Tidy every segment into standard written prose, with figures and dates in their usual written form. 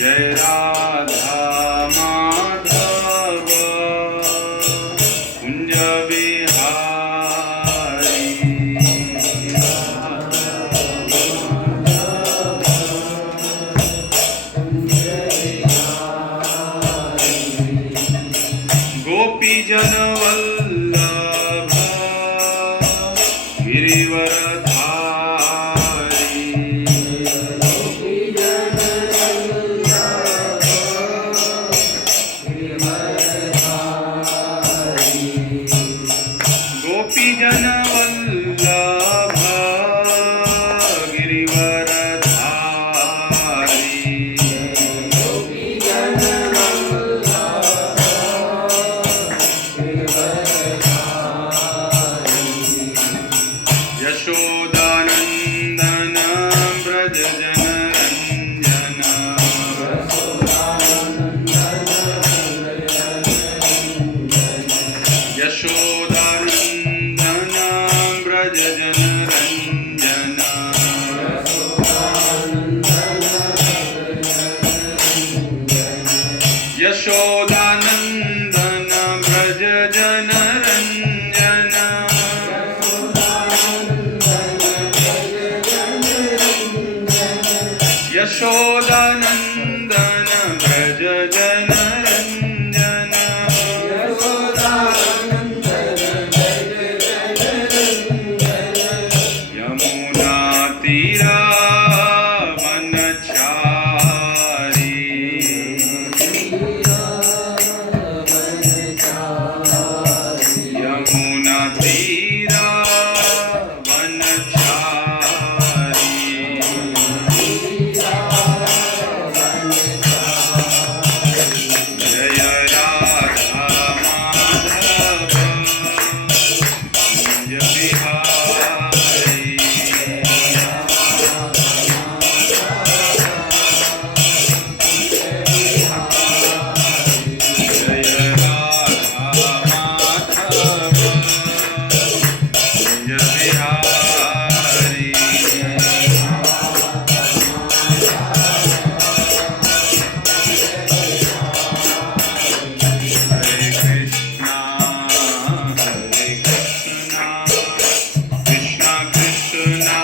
जय राधा माधव कुंज बिहारी। गोपी जन वल्लभ गिरिवरधारी। गोपी जन वल्लभ गिरिवरधारी। यशोदानंदन ब्रज जनरंजन। यशोदानंदन ब्रज जनरंजन। यशोदानंदन ब्रज जनरंजन। यशोदानंदन ब्रज जनरंजन। यमुना तीरा वनचारी। यमुना तीरा वनचारी। जय राधा माधव कुंज बिहारी। जय राधा माधव कुंज बिहारी। हरे कृष्णा कृष्णा कृष्णा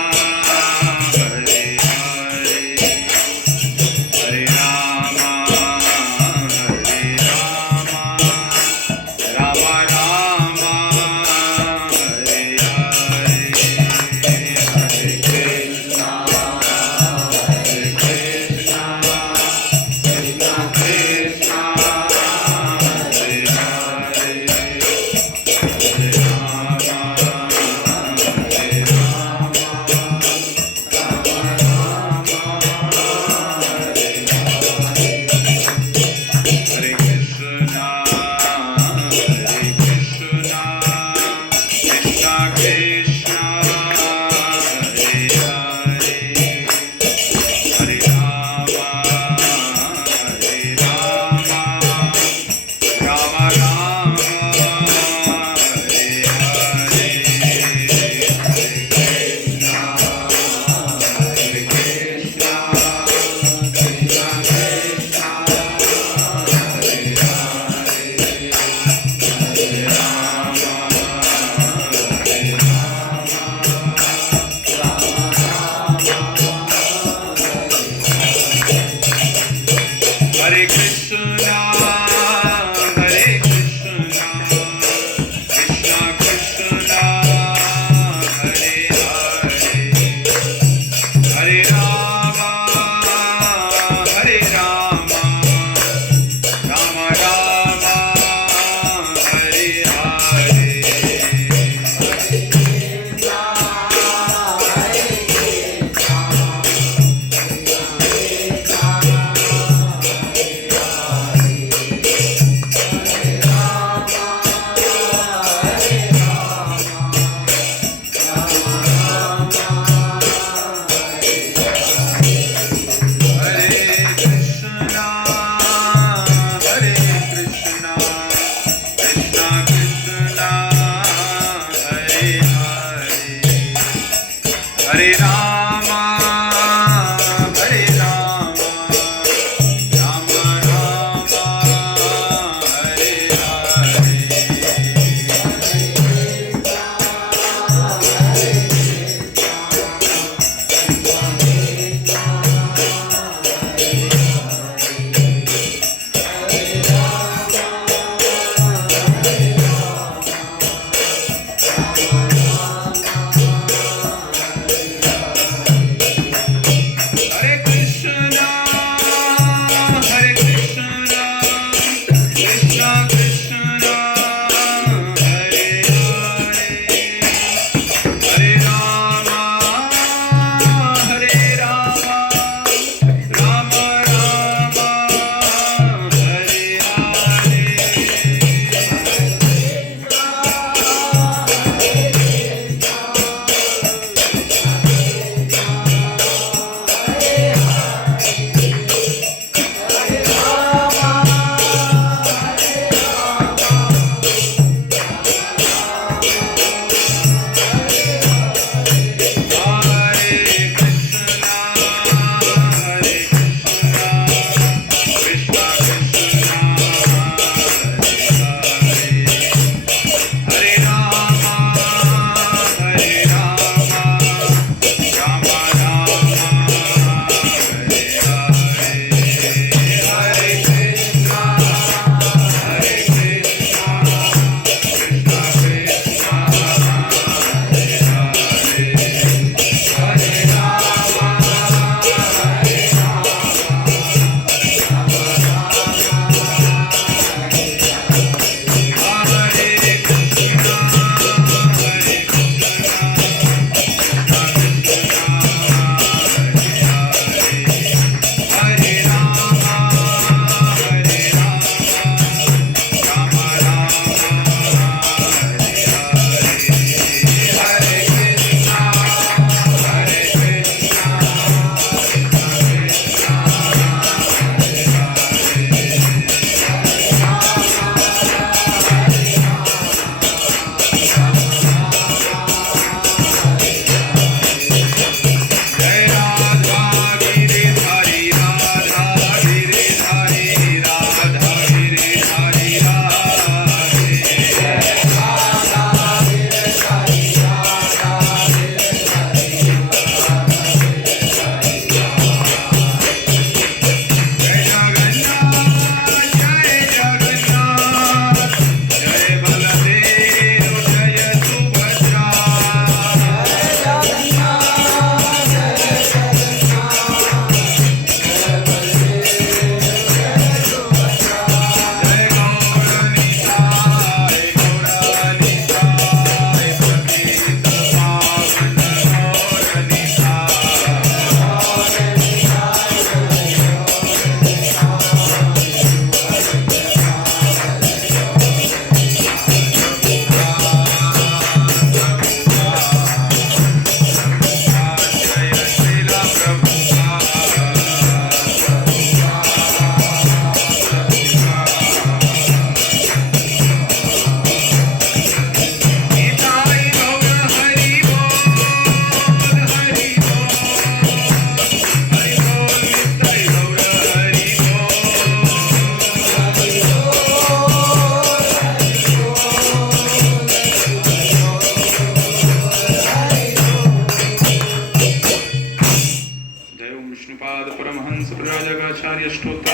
हरे हरे, हरे राम राम राम हरे हरे। हरे कृष्णा कृष्णा कृष्णा हरे हरे, हरे राम हरे कृष्णा कृष्णा कृष्णा हरे हरे, हरे राम राम राम हरे हरे। हरे कृष्णा कृष्णा कृष्णा हरे हरे, हरे राम हरे कृष्णा कृष्णा कृष्णा हरे हरे, हरे राम राम राम हरे हरे।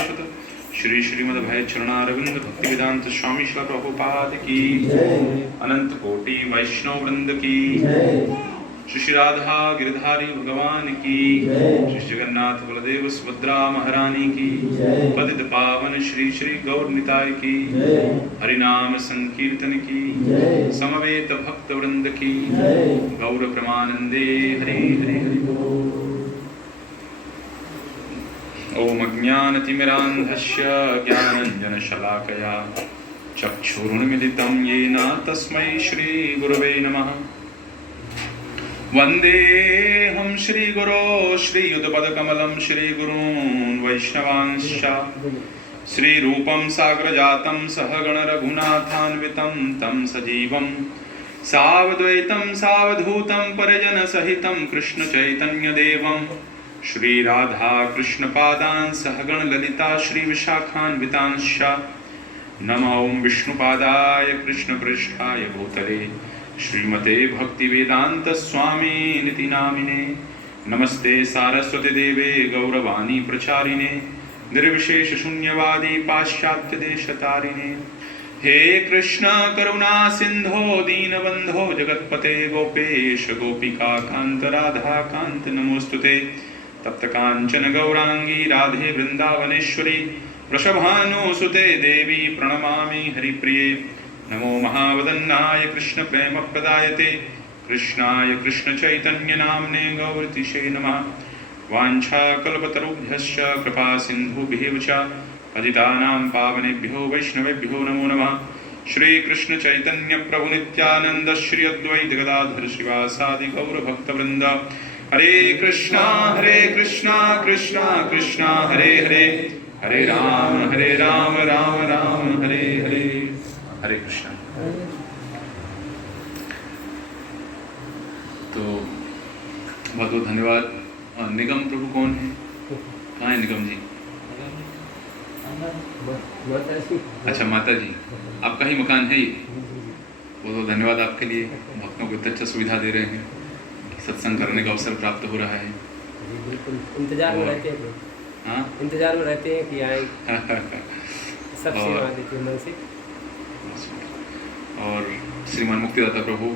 शाश्वत श्री श्रीमद् भाई चरणारविंद भक्ति वेदांत स्वामी श्रील प्रभुपाद की अनंत कोटि वैष्णव वृंद की श्री श्री राधा गिरधारी भगवान की श्री जगन्नाथ बलदेव सुभद्रा महारानी की पतित पावन श्री श्री गौर निताय की हरिनाम संकीर्तन की समवेत भक्त वृंद की गौर प्रमानंदे हरे हरे हरे। ओम अज्ञानतिमिरान्धस्य ज्ञानाञ्जनशलाकया चक्षुरुन्मिलितं येन तस्मै श्रीगुरवे नमः। वन्देऽहं श्रीगुरो श्रीयुतपदकमलं श्रीगुरून् वैष्णवांश्च श्रीरूपं साग्रजातं सहगणरघुनाथान्वितं तं सजीवं सावद्वैतं सावधूतं परिजनसहितं कृष्णचैतन्यदेवं श्री राधा कृष्ण पादान् सहगण ललिता श्री विशाखान्वितांश्च नमो विष्णुपादाय कृष्ण पृष्ठाय भूतले श्रीमते भक्ति वेदांत स्वामी निति नामिने नमस्ते सारस्वती देवे गौरवाणी प्रचारिणे निर्विशेष शून्यवादी पाश्चात्य देशतारिणे। हे कृष्ण करुणा सिंधो दीनबंधो जगत्पते गोपेश गोपिका कांत राधा कांत नमोस्तुते। तप्त कांचन गौरांगी राधे वृंदावनेश्वरी वृषभानुसुते देवी प्रणमामि हरिप्रिये। नमो महावदन्नाय कृष्ण प्रेम प्रदायते कृष्णाय कृष्ण चैतन्य नामने गौरतिशे नमः। वाञ्छाकल्पतरुभ्यश्च कृपा सिन्धुभ्येव च पतितानां पावनेभ्यो वैष्णवेभ्यो नमो नमः। श्री कृष्ण चैतन्य प्रभु नित्यानंद श्री अद्वैत गदाधर श्रीवासादि गौर भक्तवृंद हरे कृष्णा कृष्णा कृष्णा हरे हरे हरे राम राम राम हरे हरे हरे कृष्णा। तो बहुत बहुत धन्यवाद। निगम प्रभु कौन है? कहाँ है निगम जी? अच्छा माता जी, आपका ही मकान है ये? बहुत बहुत धन्यवाद आपके लिए। भक्तों को इतना अच्छा सुविधा दे रहे हैं, सत्संग करने का अवसर प्राप्त हो रहा है। इंतजार में रहते हैं। हाँ, इंतजार में रहते हैं कि आए। सब सेवा देते हैं मन से। और श्रीमान मुक्तिदाता प्रभु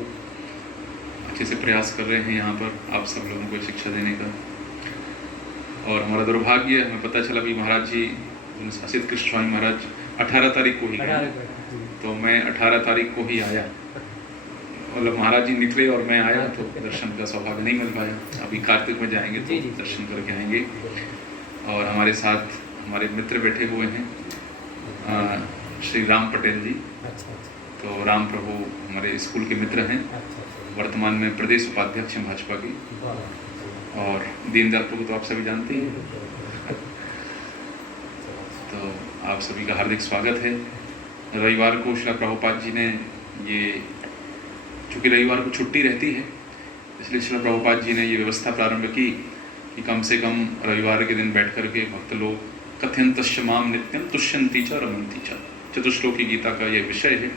अच्छे से प्रयास कर रहे हैं यहाँ पर आप सब लोगों को शिक्षा देने का। और हमारा दुर्भाग्य, हमें पता चला भी महाराज जी असित कृष्ण स्वामी महाराज 18 तारीख को ही गए, तो मैं 18 तारीख को ही आया। मतलब महाराज जी निकले और मैं आया, तो दर्शन का सौभाग्य नहीं मिल पाया। अभी कार्तिक में जाएंगे तो दर्शन करके आएंगे। और हमारे साथ हमारे मित्र बैठे हुए हैं श्री राम पटेल जी। तो राम प्रभु हमारे स्कूल के मित्र हैं, वर्तमान में प्रदेश उपाध्यक्ष हैं भाजपा की। और दीनदयाल प्रभु तो आप सभी जानते हैं। तो आप सभी का हार्दिक स्वागत है। रविवार को श्री प्रभुपाद जी ने ये, चूँकि रविवार को छुट्टी रहती है, इसलिए श्री प्रभुपाद जी ने ये व्यवस्था प्रारंभ की कि कम से कम रविवार के दिन बैठ कर के भक्त लोग कथयन्तश्च माम नित्यं तुष्यन्ति च रमन्ति च, चतुश्लोकी गीता का ये विषय है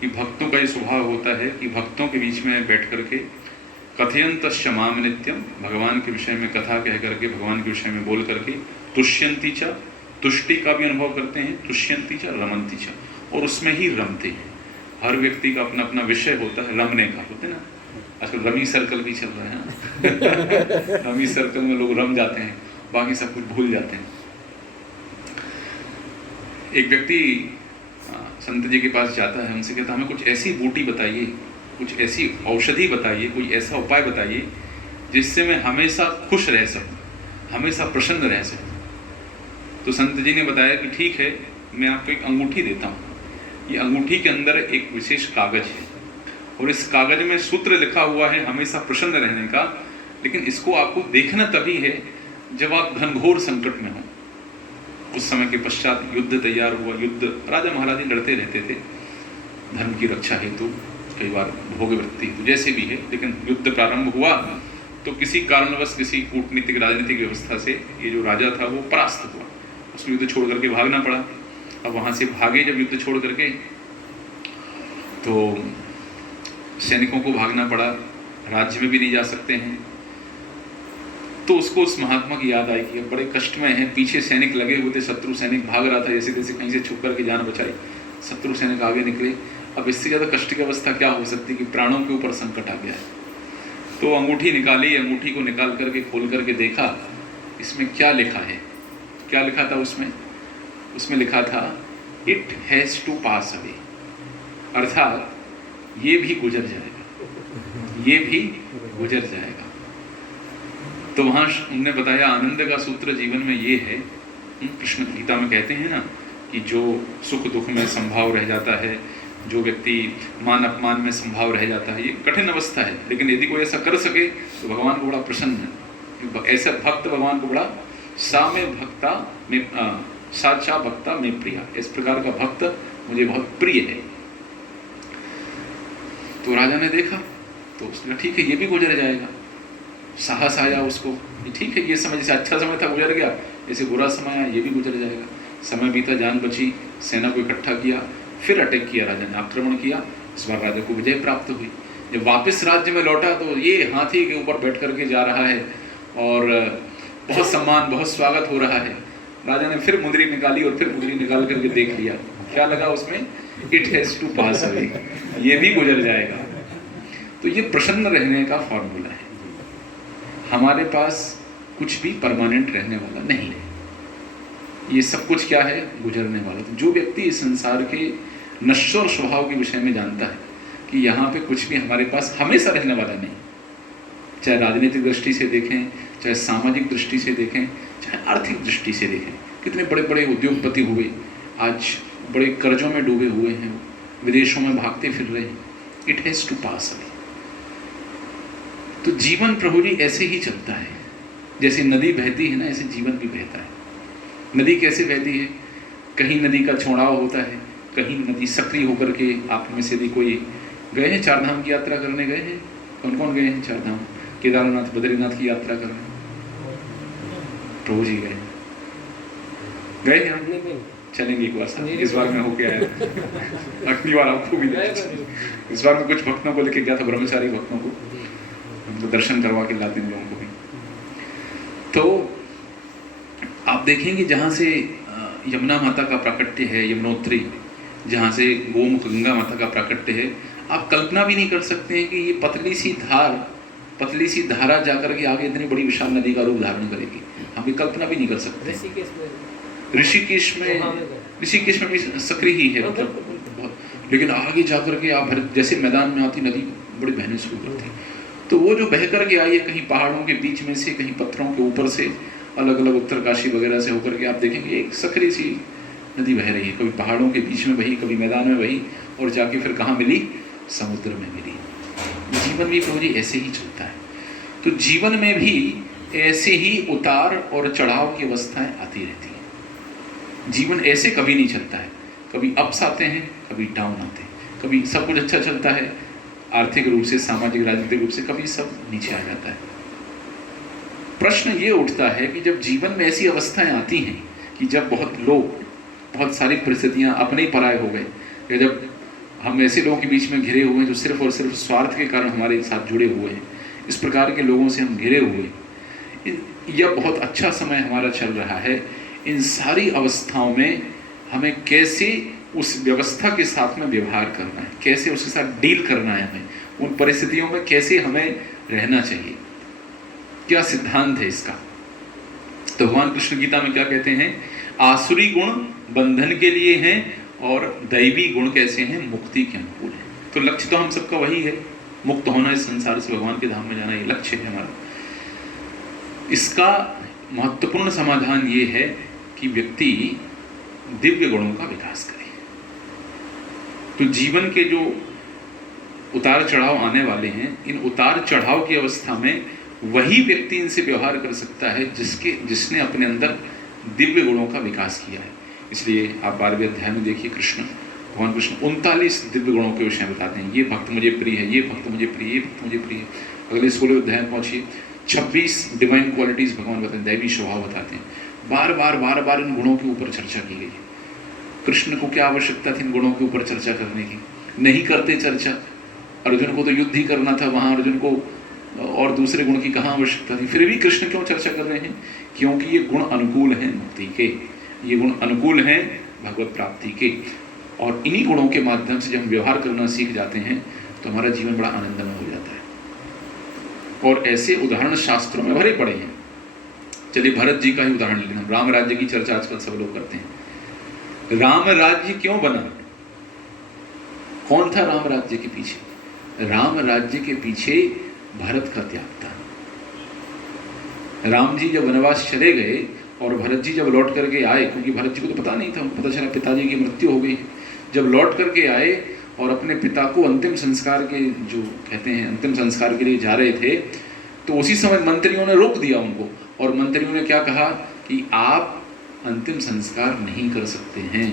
कि भक्तों का ये स्वभाव होता है कि भक्तों के बीच में बैठ करके कथयन्तश्च माम नित्यम, भगवान के विषय में कथा कह करके, भगवान के विषय में बोल करके, तुष्यन्ति च, तुष्टि का भी अनुभव करते हैं, तुष्यन्ति च रमन्ति च, और उसमें ही रमते हैं। हर व्यक्ति का अपना अपना विषय होता है रमने का, होते ना। आजकल रमी सर्कल भी चल रहा है। रमी सर्कल में लोग रम जाते हैं, बाकी सब कुछ भूल जाते हैं। एक व्यक्ति संत जी के पास जाता है, उनसे कहता है हमें कुछ ऐसी बूटी बताइए, कुछ ऐसी औषधि बताइए, कोई ऐसा उपाय बताइए जिससे मैं हमेशा खुश रह सकूं, हमेशा प्रसन्न रह सकूं। तो संत जी ने बताया कि ठीक है, मैं आपको एक अंगूठी देता हूँ। ये अंगूठी के अंदर एक विशेष कागज है और इस कागज में सूत्र लिखा हुआ है हमेशा प्रसन्न रहने का, लेकिन इसको आपको देखना तभी है जब आप घनघोर संकट में हो। उस समय के पश्चात युद्ध तैयार हुआ। युद्ध राजा महाराज लड़ते रहते थे धर्म की रक्षा हेतु, कई बार भोग वृत्ति हेतु, जैसे भी है, लेकिन युद्ध प्रारंभ हुआ तो किसी कारणवश, किसी कूटनीतिक राजनीतिक व्यवस्था से ये जो राजा था वो परास्त हुआ। उसको युद्ध छोड़ करके भागना पड़ा। अब वहाँ से भागे जब युद्ध छोड़ करके, तो सैनिकों को भागना पड़ा, राज्य में भी नहीं जा सकते हैं। तो उसको उस महात्मा की याद आई कि बड़े कष्ट में है, पीछे सैनिक लगे हुए थे, शत्रु सैनिक भाग रहा था, जैसे तैसे कहीं से छुप करके जान बचाई, शत्रु सैनिक आगे निकले। अब इससे ज़्यादा कष्ट की अवस्था क्या हो सकती कि प्राणों के ऊपर संकट आ गया है। तो अंगूठी निकाली, अंगूठी को निकाल करके खोल करके देखा इसमें क्या लिखा है। क्या लिखा था उसमें? उसमें लिखा था it has to pass away, अर्थात ये भी गुजर जाएगा, ये भी गुजर जाएगा। तो वहाँ उन्होंने बताया आनंद का सूत्र जीवन में ये है, कृष्ण गीता में कहते हैं ना कि जो सुख दुख में संभाव रह जाता है, जो व्यक्ति मान अपमान में संभाव रह जाता है, ये कठिन अवस्था है, लेकिन यदि कोई ऐसा कर सके तो भगवान को बड़ा प्रसन्न है। ऐसा भक्त भगवान को बड़ा साचा भक्ता में प्रिया, इस प्रकार का भक्त मुझे बहुत प्रिय है। तो राजा ने देखा तो उसने कहा ठीक है ये भी गुजर जाएगा। साहस आया उसको, ठीक है ये समय जैसे अच्छा समय था गुजर गया, जैसे बुरा समय आया ये भी गुजर जाएगा। समय बीता, जान बची, सेना को इकट्ठा किया, फिर अटैक किया, राजा ने आक्रमण किया। इस बार राजा को विजय प्राप्त हुई। जब वापस राज्य में लौटा तो ये हाथी के ऊपर बैठ करके जा रहा है और बहुत सम्मान, बहुत स्वागत हो रहा है। राजा ने फिर मुंदरी निकाली और फिर मुंदरी निकाल करके देख लिया, क्या लगा उसमें? It has to pass away, ये भी गुजर जाएगा। तो ये प्रसन्न रहने का फॉर्मूला है। हमारे पास कुछ भी परमानेंट रहने वाला नहीं है, ये सब कुछ क्या है? गुजरने वाला। तो जो व्यक्ति इस संसार के नश्वर स्वभाव के विषय में जानता है कि यहाँ पे कुछ भी हमारे पास हमेशा रहने वाला नहीं, चाहे राजनीतिक दृष्टि से देखें, चाहे सामाजिक दृष्टि से देखें, चाहे आर्थिक दृष्टि से देखें, कितने बड़े बड़े उद्योगपति हुए आज बड़े कर्जों में डूबे हुए हैं, विदेशों में भागते फिर रहे हैं। It has to pass away. तो जीवन प्रभु जी ऐसे ही चलता है, जैसे नदी बहती है ना, ऐसे जीवन भी बहता है। नदी कैसे बहती है? कहीं नदी का छोड़ाव होता है, कहीं नदी सक्रिय होकर के, आप में से यदि कोई गए हैं चारधाम की यात्रा करने, गए हैं? कौन कौन गए हैं चारधाम? केदारनाथ, बद्रीनाथ की यात्रा करने प्रभु जी गए हैं आप? चलेंगे एक बार साथ, इस बार मैं होके आया, अगली बार आपको भी लेके। इस बार मैं कुछ भक्तों को लेके गया था, ब्रह्मचारी भक्तों को, उनको दर्शन करवा के लाते हैं लोगों को भी। तो आप देखेंगे जहाँ से यमुना माता का प्राकट्य है, यमुनोत्री, जहाँ से गोमुख गंगा माता का प्राकट्य है, आप कल्पना भी नहीं कर सकते हैं कि ये पतली सी धारा जाकर के आगे इतनी बड़ी विशाल नदी का रूप धारण करेगी। हम ये कल्पना भी नहीं कर सकते। ऋषिकेश में भी सक्रिय ही है, मतलब बहुत, लेकिन आगे जाकर के आप जैसे मैदान में आती नदी बड़ी बहने शुरू करती, तो वो जो बह करके आई है कहीं पहाड़ों के बीच में से, कहीं पत्थरों के ऊपर से, अलग अलग उत्तरकाशी वगैरह से होकर के आप देखेंगे एक सक्रिय सी नदी बह रही है, कभी पहाड़ों के बीच में बही, कभी मैदान में बही, और जाके फिर कहाँ मिली? समुद्र में मिली। जीवन भी प्रभु जी ऐसे ही चलता है। तो जीवन में भी ऐसे ही उतार और चढ़ाव की अवस्थाएं आती रहती हैं। जीवन ऐसे कभी नहीं चलता है, कभी अप्स आते हैं, कभी डाउन आते हैं, कभी सब कुछ अच्छा चलता है आर्थिक रूप से, सामाजिक राजनीतिक रूप से, कभी सब नीचे आ जाता है। प्रश्न ये उठता है कि जब जीवन में ऐसी अवस्थाएं आती हैं कि जब बहुत सारी परिस्थितियां अपने ही पराये हो गए, या जब हम ऐसे लोगों के बीच में घिरे हुए हैं जो सिर्फ और सिर्फ स्वार्थ के कारण हमारे साथ जुड़े हुए हैं, इस प्रकार के लोगों से हम घिरे हुए, यह बहुत अच्छा समय हमारा चल रहा है। इन सारी अवस्थाओं में हमें कैसे उस व्यवस्था के साथ में व्यवहार करना है, कैसे उसके साथ डील करना है, हमें उन परिस्थितियों में कैसे हमें रहना चाहिए, क्या सिद्धांत है इसका? तो भगवान कृष्ण गीता में क्या कहते हैं? आसुरी गुण बंधन के लिए हैं और दैवी गुण कैसे हैं? मुक्ति के अनुकूल है। तो लक्ष्य तो हम सबका वही है, मुक्त होना, इस संसार से भगवान के धाम में जाना, ये लक्ष्य है हमारा। इसका महत्वपूर्ण समाधान ये है कि व्यक्ति दिव्य गुणों का विकास करे। तो जीवन के जो उतार चढ़ाव आने वाले हैं, इन उतार चढ़ाव की अवस्था में वही व्यक्ति इनसे व्यवहार कर सकता है जिसने अपने अंदर दिव्य गुणों का विकास किया है। इसलिए आप 12वें अध्याय में देखिए, भगवान कृष्ण 39 दिव्य गुणों के विषय बताते हैं। ये भक्त मुझे प्रिय है, ये भक्त मुझे प्रिय, ये भक्त मुझे प्रिय है। अगले 16वें अध्याय में पहुंचिए, 26 डिवाइन क्वालिटीज भगवान बताते हैं, दैवी स्वभाव बताते हैं। बार बार इन गुणों के ऊपर चर्चा की गई है। कृष्ण को क्या आवश्यकता थी इन गुणों के ऊपर चर्चा करने की? नहीं करते चर्चा। अर्जुन को तो युद्ध ही करना था, वहाँ अर्जुन को और दूसरे गुण की कहाँ आवश्यकता थी। फिर भी कृष्ण क्यों चर्चा कर रहे हैं? क्योंकि ये गुण अनुकूल हैं मुक्ति के, ये गुण अनुकूल हैं भगवत प्राप्ति के। और इन्हीं गुणों के माध्यम से जब हम व्यवहार करना सीख जाते हैं तो हमारा जीवन बड़ा आनंदमय हो जाता है। और ऐसे उदाहरण शास्त्रों में भरे पड़े हैं। चलिए भरत जी का ही उदाहरण लेना। राम राज्य की चर्चा आजकल सब लोग करते हैं। राम राज्य क्यों बना? कौन था राम राज्य के पीछे? राम राज्य के पीछे भरत का त्याग था। राम जी जब वनवास चले गए और भरत जी जब लौट करके आए, क्योंकि भरत जी को तो पता नहीं था, पता चला पिताजी की मृत्यु हो गई। जब लौट करके आए और अपने पिता को अंतिम संस्कार के, जो कहते हैं अंतिम संस्कार के लिए जा रहे थे, तो उसी समय मंत्रियों ने रोक दिया उनको। और मंत्रियों ने क्या कहा कि आप अंतिम संस्कार नहीं कर सकते हैं।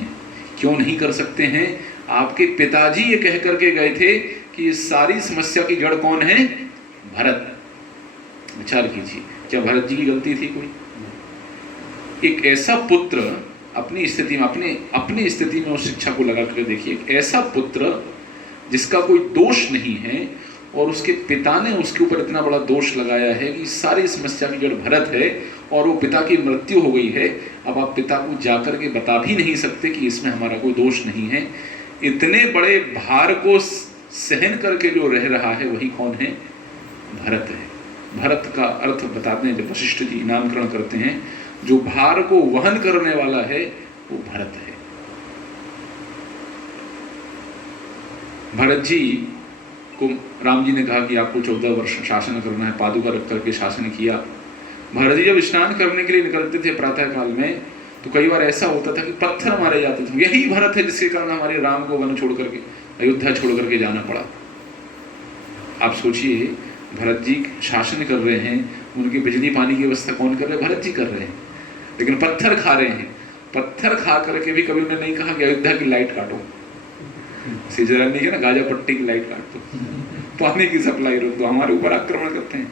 क्यों नहीं कर सकते हैं? आपके पिताजी ये कह करके गए थे कि इस सारी समस्या की जड़ कौन है? भरत। विचार कीजिए, क्या भरत जी की गलती थी कोई? एक ऐसा पुत्र अपनी स्थिति में, अपनी स्थिति में उस शिक्षा को लगा करके देखिए, एक ऐसा पुत्र जिसका कोई दोष नहीं है और उसके पिता ने उसके ऊपर इतना बड़ा दोष लगाया है कि सारी समस्या की जड़ भरत है और वो पिता की मृत्यु हो गई है। अब आप पिता को जाकर के बता भी नहीं सकते कि इसमें हमारा कोई दोष नहीं है। इतने बड़े भार को सहन करके जो रह रहा है वही कौन है? भरत है। भरत का अर्थ बताते हैं जब वशिष्ठ जी नामकरण करते हैं, जो भार को वहन करने वाला है वो भरत है। भरत जी को राम जी ने कहा कि आपको 14 वर्ष शासन करना है, पादुका रख करके शासन किया। भरत जी जब स्नान करने के लिए निकलते थे प्रातः काल में, तो कई बार ऐसा होता था कि पत्थर मारे जाते थे। यही भरत है जिसके कारण हमारे राम को वन छोड़ करके, अयोध्या छोड़ करके जाना पड़ा। आप सोचिए, भरत जी शासन कर रहे हैं, उनकी बिजली पानी की व्यवस्था कौन कर रहे हैं? भरत जी कर रहे हैं। लेकिन पत्थर खा रहे हैं। पत्थर खा करके भी कभी उन्होंने नहीं कहा कि अयोध्या की लाइट काटो, सीजर नहीं है ना, गाजा पट्टी की लाइट काट दो, पानी की सप्लाई रोक दो, हमारे ऊपर आक्रमण करते हैं।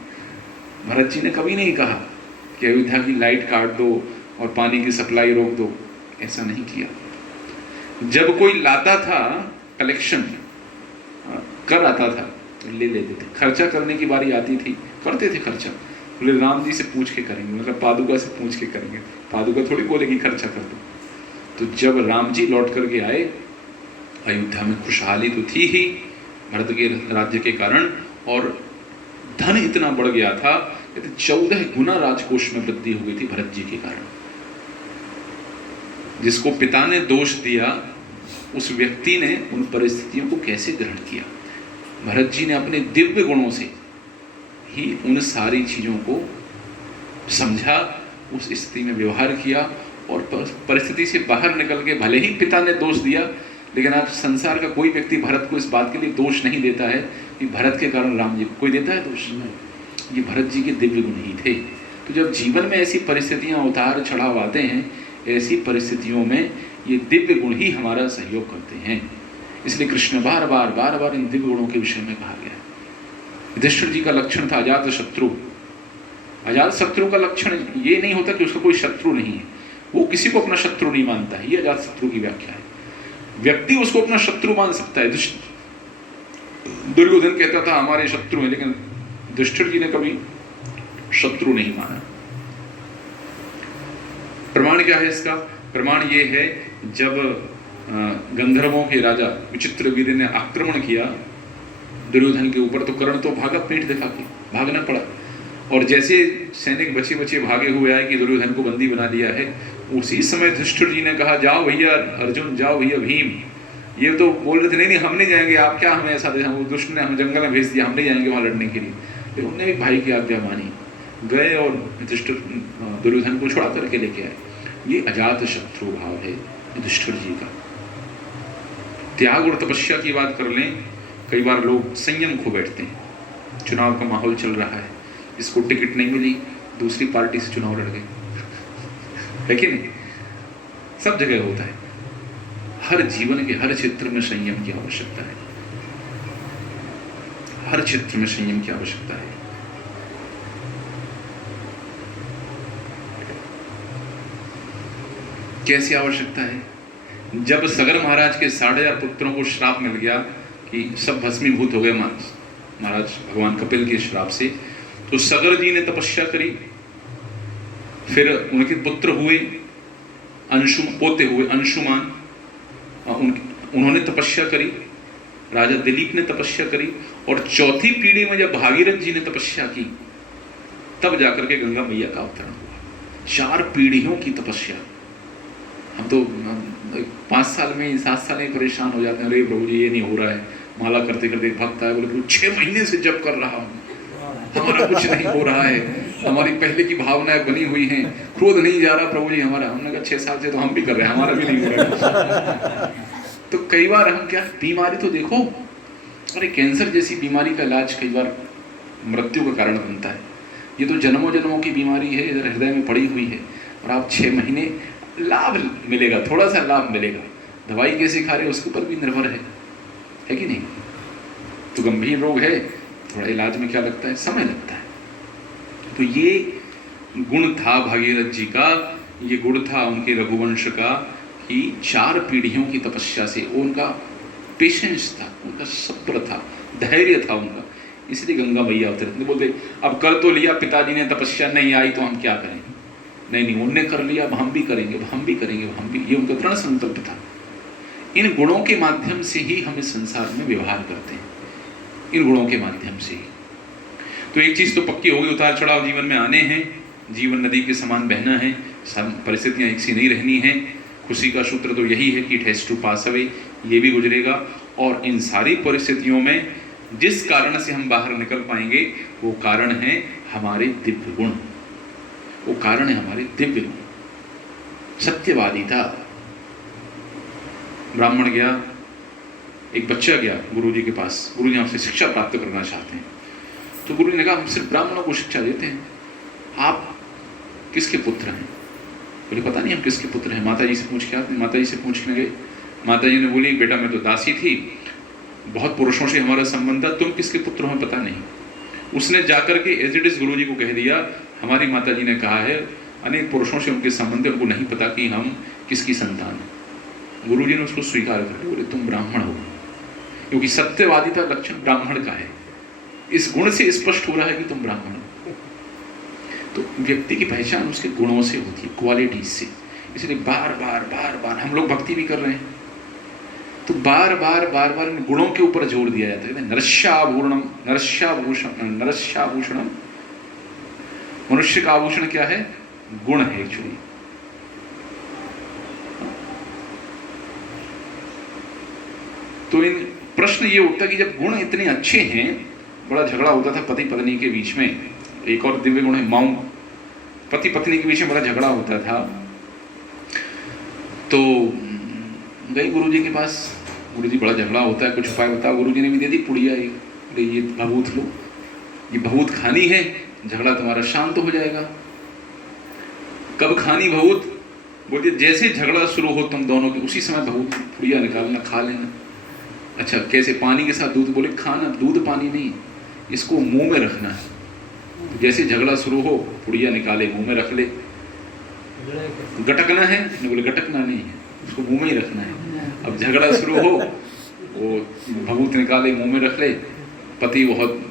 भरत जी ने कभी नहीं कहा कि अयोध्या की लाइट काट दो और पानी की सप्लाई रोक दो, ऐसा नहीं किया। जब कोई लाता था कलेक्शन कर आता था तो ले लेते थे, खर्चा करने की बारी आती थी करते थे खर्चा, बोले राम जी से पूछ के करेंगे, मतलब पादुका से पूछ के करेंगे, पादुका थोड़ी बोलेगी खर्चा कर दो। तो जब राम जी लौट करके आए, अयोध्या में खुशहाली तो थी ही भरत के राज्य के कारण, और धन इतना बढ़ गया था कि 14 गुना राजकोष में वृद्धि हो गई थी भरत जी के कारण। जिसको पिता ने दोष दिया उस व्यक्ति ने उन परिस्थितियों को कैसे ग्रहण किया? भरत जी ने अपने दिव्य गुणों से ही उन सारी चीजों को समझा, उस स्थिति में व्यवहार किया और परिस्थिति से बाहर निकल के, भले ही पिता ने दोष दिया, लेकिन आज संसार का कोई व्यक्ति भरत को इस बात के लिए दोष नहीं देता है कि भरत के कारण राम जी, कोई देता है दोष? ये भरत जी के दिव्य गुण ही थे। तो जब जीवन में ऐसी परिस्थितियां उतार चढ़ाव आते हैं, ऐसी परिस्थितियों में ये दिव्य गुण ही हमारा सहयोग करते हैं। इसलिए कृष्ण बार बार इन दिव्य गुणों के विषय में कहा गया है। युधिष्ठिर जी का लक्षण था अजात शत्रु। अजात शत्रु का लक्षण ये नहीं होता कि उसका कोई शत्रु नहीं है, वो किसी को अपना शत्रु नहीं मानता है, ये अजात शत्रु की व्याख्या है। व्यक्ति उसको अपना शत्रु मान सकता है। दुर्योधन कहता था हमारे शत्रु हैं, लेकिन युधिष्ठिर जी ने कभी शत्रु नहीं माना। प्रमाण क्या है इसका? प्रमाण ये है, जब गंधर्वों के राजा विचित्रवीर ने आक्रमण किया दुर्योधन के ऊपर, तो कर्ण तो भागा, पीठ दिखा के भागना पड़ा। और जैसे सैनिक बचे बचे भागे हुए आए कि दुर्योधन को बंदी बना लिया है, उसी समय युधिष्ठिर जी ने कहा जाओ भैया अर्जुन, जाओ भैया भीम। ये तो बोल रहे थे नहीं हम नहीं जाएंगे, आप क्या हमें ऐसा दे, वो दुष्ट ने हमें जंगल में भेज दिया, हम नहीं जाएंगे वहां लड़ने के लिए। फिर उन्होंने भी भाई की आज्ञा मानी, गए और युधिष्ठिर दुर्योधन को छुड़ा करके लेके आए। ये अजात शत्रु भाव है युधिष्ठिर जी का। त्याग और तपस्या की बात कर लें, कई बार लोग संयम खो बैठते हैं। चुनाव का माहौल चल रहा है, इसको टिकट नहीं मिली, दूसरी पार्टी से चुनाव लड़ गए, है कि नहीं? सब जगह होता है। हर जीवन के हर क्षेत्र में संयम की आवश्यकता है, हर क्षेत्र में संयम की आवश्यकता है। कैसी आवश्यकता है? जब सगर महाराज के 10,500 पुत्रों को श्राप मिल गया कि सब भस्मीभूत हो गए, महाराज भगवान कपिल के श्राप से। तो सगर जी ने तपस्या करी, फिर उनके पुत्र हुए पोते हुए अंशुमान, उन्होंने तपस्या करी, राजा दिलीप ने तपस्या करी, और चौथी पीढ़ी में जब भागीरथ जी ने तपस्या की तब जाकर के गंगा मैया का अवतरण हुआ। 4 पीढ़ियों की तपस्या। हम तो 5 साल में 7 साल में परेशान हो जाते हैं, अरे प्रभु जी ये नहीं हो रहा है। माला करते करते एक भक्त आया, बोले 6 महीने से जप कर रहा हूँ, हमारा कुछ नहीं हो रहा है, हमारी पहले की भावनाएं बनी हुई हैं, क्रोध नहीं जा रहा प्रभु जी हमारा। हमने कहा 6 साल से तो हम भी कर रहे हैं, हमारा भी नहीं हो रहा। तो कई बार हम क्या, बीमारी तो देखो, अरे कैंसर जैसी बीमारी का इलाज कई बार मृत्यु का कारण बनता है। ये तो जन्मों जन्मों की बीमारी है, इधर हृदय में पड़ी हुई है, और आप 6 महीने लाभ मिलेगा, थोड़ा सा लाभ मिलेगा। दवाई कैसे खा रहे उसके ऊपर भी निर्भर है कि नहीं। तो गंभीर रोग है, थोड़ा इलाज में क्या लगता है, समय लगता है। तो ये गुण था भागीरथ जी का, ये गुण था उनके रघुवंश का, कि 4 पीढ़ियों की तपस्या से उनका पेशेंस था, उनका सब्र था, धैर्य था उनका, इसलिए गंगा मैया अवतरित। नहीं बोलते अब कर तो लिया, पिताजी ने तपस्या नहीं आई तो हम क्या करें, नहीं उनने कर लिया, अब हम भी करेंगे, अब हम भी करेंगे, अब हम भी। ये उनका दृढ़ संकल्प था। इन गुणों के माध्यम से ही हम इस संसार में व्यवहार करते हैं, इन गुणों के माध्यम से ही। तो एक चीज़ तो पक्की होगी, उतार चढ़ाव जीवन में आने हैं, जीवन नदी के समान बहना है, परिस्थितियाँ एक सी नहीं रहनी है। खुशी का सूत्र तो यही है कि it has to pass away, ये भी गुजरेगा। और इन सारी परिस्थितियों में जिस कारण से हम बाहर निकल पाएंगे वो कारण है हमारे दिव्य गुण, वो कारण है हमारे दिव्य गुण। सत्यवादी था, ब्राह्मण गया, एक बच्चा गया गुरुजी के पास, गुरुजी आपसे शिक्षा प्राप्त करना चाहते हैं। तो गुरुजी ने कहा हम सिर्फ ब्राह्मणों को शिक्षा देते हैं, आप किसके पुत्र हैं? बोले पता नहीं हम किसके पुत्र हैं, माता जी से पूछ के आते। माता जी से पूछने गए, माता जी ने बोली बेटा मैं तो दासी थी, बहुत पुरुषों से हमारा संबंध था, तुम किसके पुत्र हो पता नहीं। उसने जाकर के एज इट इज गुरुजी को कह दिया, हमारी माता जी ने कहा है अनेक पुरुषों से उनके संबंध है, उनको नहीं पता कि हम किसकी संतान है। गुरुजी ने उसको स्वीकार कर लिया, बोले तुम ब्राह्मण हो, क्योंकि सत्यवादिता लक्षण ब्राह्मण का है। इस गुण से स्पष्ट हो रहा है कि तुम ब्राह्मण हो। तो व्यक्ति की पहचान उसके गुणों से होती है, क्वालिटीज से। इसलिए बार बार हम लोग भक्ति भी कर रहे हैं तो बार बार इन गुणों के ऊपर जोर दिया जाता है। नरस्याभूषणम, नरस्याभूषणम, मनुष्य का आभूषण क्या है? गुण है एक्चुअली। तो इन प्रश्न ये उठता कि जब गुण इतने अच्छे हैं, बड़ा झगड़ा होता था पति पत्नी के बीच में। एक और दिव्य गुण है मौन, पति पत्नी के बीच में बड़ा झगड़ा होता था। तो गई गुरुजी के पास, गुरुजी बड़ा झगड़ा होता है, कुछ उपाय बताओ। गुरुजी ने भी दे दी पुड़िया, ये भभूत लो, ये भभूत खानी है, झगड़ा तुम्हारा शांत हो जाएगा। कब खानी भभूत? बोलिए जैसे झगड़ा शुरू हो तुम दोनों के, उसी समय भभूत पुड़िया निकालना, खा लेना। अच्छा कैसे? पानी के साथ दूध? बोले खाना, दूध पानी नहीं, इसको मुंह में रखना है। तो जैसे झगड़ा शुरू हो पुड़िया निकाले, मुंह में रख ले। गटकना है? बोले गटकना नहीं है, उसको मुंह में ही रखना है। अब झगड़ा शुरू हो, वो भभूत निकाले, मुंह में रख ले। पति बहुत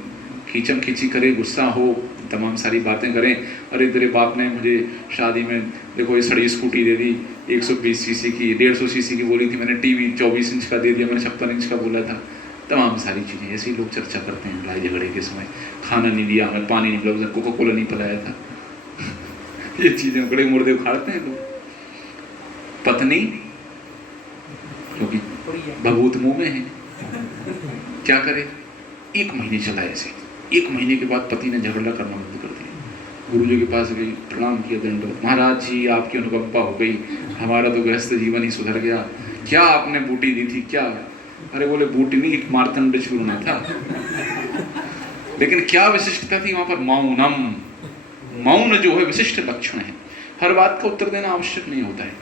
खींचम खींची करे, गुस्सा हो, तमाम सारी बातें करें, अरे तेरे बाप ने मुझे शादी में देखो ये सड़ी स्कूटी दे दी, 120 सीसी की, 150 सीसी की बोली थी मैंने, टीवी 24 इंच का दे दिया, मैंने 56 इंच का बोला था। तमाम सारी चीज़ें ऐसे ही लोग चर्चा करते हैं लड़ाई झगड़े के समय। खाना नहीं दिया हमें, पानी नहीं पिलाया, कोका कोला नहीं पिलाया था। ये चीज़ें बड़े मुर्दे उखाड़ते हैं लोग। पत्नी क्योंकि भभूत मुंह में है, क्या करे? 1 महीने चला ऐसे। 1 महीने के बाद पति ने झगड़ा करना बंद कर दिया। गुरुजी के पास गई, प्रणाम किया, दंडवत, महाराज जी आपकी अनुकंपा हो गई, हमारा तो गृहस्थ जीवन ही सुधर गया। क्या आपने बूटी दी थी? क्या? अरे बोले बूटी नहीं, एक मार्तंड चूर्ण था। लेकिन क्या विशिष्टता थी वहां पर? मौनम। मौन जो है विशिष्ट लक्षण है। हर बात का उत्तर देना आवश्यक नहीं होता है,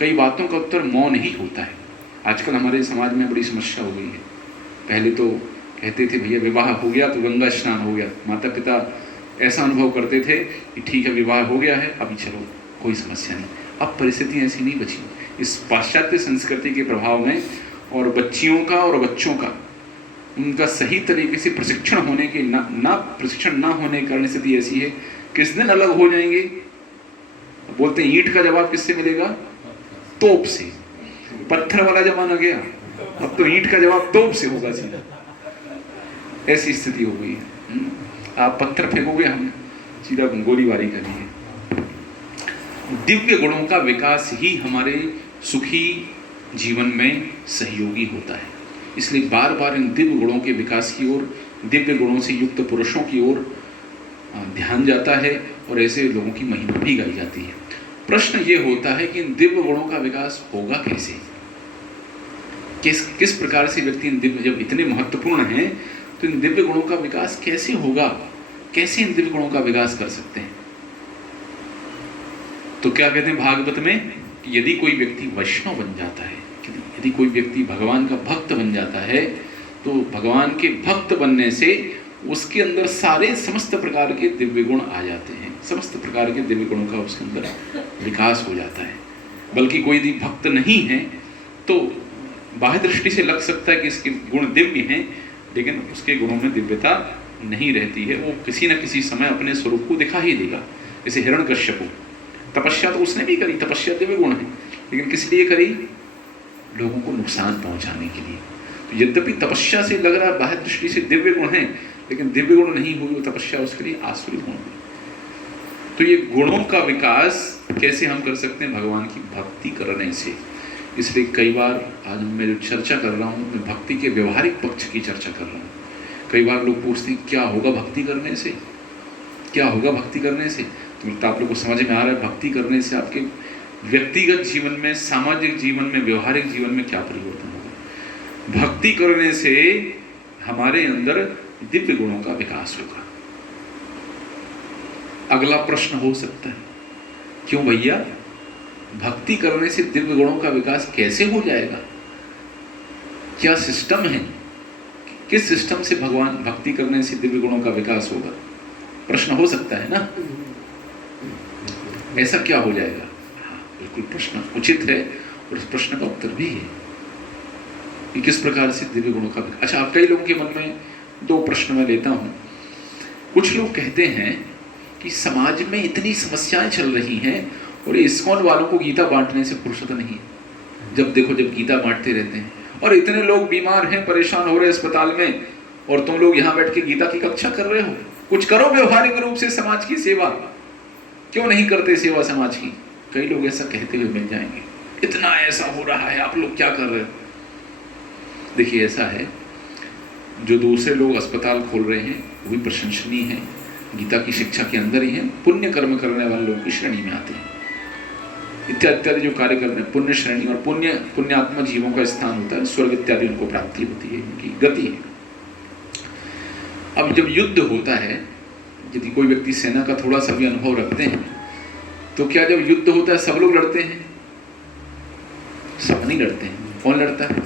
कई बातों का उत्तर मौन ही होता है। आजकल हमारे समाज में बड़ी समस्या हो गई है। पहले तो कहते थे भैया विवाह हो गया तो गंगा स्नान हो गया, माता पिता ऐसा अनुभव करते थे कि ठीक है विवाह हो गया है, अभी चलो कोई समस्या नहीं। अब परिस्थितियाँ ऐसी नहीं बची। इस पाश्चात्य संस्कृति के प्रभाव में और बच्चियों का और बच्चों का उनका सही तरीके से प्रशिक्षण होने के प्रशिक्षण ना होने के कारण स्थिति ऐसी है, किस दिन अलग हो जाएंगे। बोलते हैं ईंट का जवाब किससे मिलेगा? तोप से। पत्थर वाला जमाना गया, अब तो ईंट का जवाब तोप से होगा सीधा। ऐसी स्थिति हो गई है। आप पत्थर फेंकोगे, हम सीधा गोलीबारी करेंगे। दिव्य गुणों का विकास ही हमारे सुखी जीवन में सहयोगी होता है। इसलिए बार बार इन दिव्य गुणों के विकास की ओर, दिव्य गुणों से युक्त पुरुषों की ओर ध्यान जाता है और ऐसे लोगों की महिमा भी गाई जाती है। प्रश्न ये होता है कि इन दिव्य गुणों का विकास होगा कैसे? किस प्रकार से व्यक्ति इन दिव्य, जब इतने महत्वपूर्ण हैं तो इन दिव्य गुणों का विकास कैसे होगा? कैसे इन दिव्य गुणों का विकास कर सकते हैं? तो क्या कहते हैं भागवत में कि यदि कोई व्यक्ति वैष्णव बन जाता है, यदि कोई व्यक्ति भगवान का भक्त बन जाता है, तो भगवान के भक्त बनने से उसके अंदर सारे समस्त प्रकार के दिव्य गुण आ जाते हैं। समस्त प्रकार के दिव्य गुणों का उसके अंदर विकास हो जाता है। बल्कि कोई यदि भक्त नहीं है तो बाह्य दृष्टि से लग सकता है कि इसके गुण दिव्य हैं, लेकिन उसके गुणों में दिव्यता नहीं रहती है। वो किसी न किसी समय अपने स्वरूप को दिखा ही देगा। जैसे हिरण्यकश्यप, तपस्या तो उसने भी करी, तपस्या दिव्य गुण है, लेकिन किस लिए करी? लोगों को नुकसान पहुंचाने के लिए। तो यद्यपि तपस्या से लग रहा है बाह्य दृष्टि से दिव्य गुण है, लेकिन दिव्य गुण नहीं हुई, वो तपस्या उसके लिए आसुरी गुण हुई। तो ये गुणों का विकास कैसे हम कर सकते हैं? भगवान की भक्ति करने से। इसलिए कई बार आज मैं जो चर्चा कर रहा हूँ, मैं भक्ति के व्यवहारिक पक्ष की चर्चा कर रहा हूँ। कई बार लोग पूछते हैं क्या होगा भक्ति करने से, क्या होगा भक्ति करने से? तो आप लोग को समझ में आ रहा है भक्ति करने से आपके व्यक्तिगत जीवन में, सामाजिक जीवन में, व्यवहारिक जीवन में क्या परिवर्तन होगा? भक्ति करने से हमारे अंदर दिव्य गुणों का विकास होगा। अगला प्रश्न हो सकता है, क्यों भैया भक्ति करने से दिव्य गुणों का विकास कैसे हो जाएगा? क्या सिस्टम है? किस सिस्टम से भगवान भक्ति करने से दिव्य गुणों का विकास होगा? प्रश्न हो सकता है ना, ऐसा क्या हो जाएगा? हाँ, बिल्कुल प्रश्न उचित है और इस प्रश्न का उत्तर भी है कि किस प्रकार से दिव्य गुणों का विकास। अच्छा, आप कई लोगों के मन में दो प्रश्न मैं लेता हूं। कुछ लोग कहते हैं कि समाज में इतनी समस्याएं चल रही हैं और इस्कॉन वालों को गीता बांटने से फुर्सत नहीं है। जब देखो जब गीता बांटते रहते हैं, और इतने लोग बीमार हैं, परेशान हो रहे हैं अस्पताल में, और तुम लोग यहाँ बैठ के गीता की कक्षा कर रहे हो। कुछ करो व्यवहारिक रूप से समाज की सेवा, क्यों नहीं करते सेवा समाज की? कई लोग ऐसा कहते हुए मिल जाएंगे, इतना ऐसा हो रहा है, आप लोग क्या कर रहे हो? देखिए ऐसा है, जो दूसरे लोग अस्पताल खोल रहे हैं वो भी प्रशंसनीय है, गीता की शिक्षा के अंदर ही है, पुण्य कर्म करने वाले लोगों की श्रेणी में आते हैं। इत्यादि इत्यादि जो कार्य करते हैं पुण्य श्रेणी, और पुण्यात्मा जीवों का स्थान होता है, स्वर्ग इत्यादि उनको प्राप्ति होती है, उनकी गति है। अब जब युद्ध होता है, यदि कोई व्यक्ति सेना का थोड़ा सा भी अनुभव रखते हैं, तो क्या जब युद्ध होता है सब लोग लड़ते हैं? सब नहीं लड़ते हैं। कौन लड़ता है?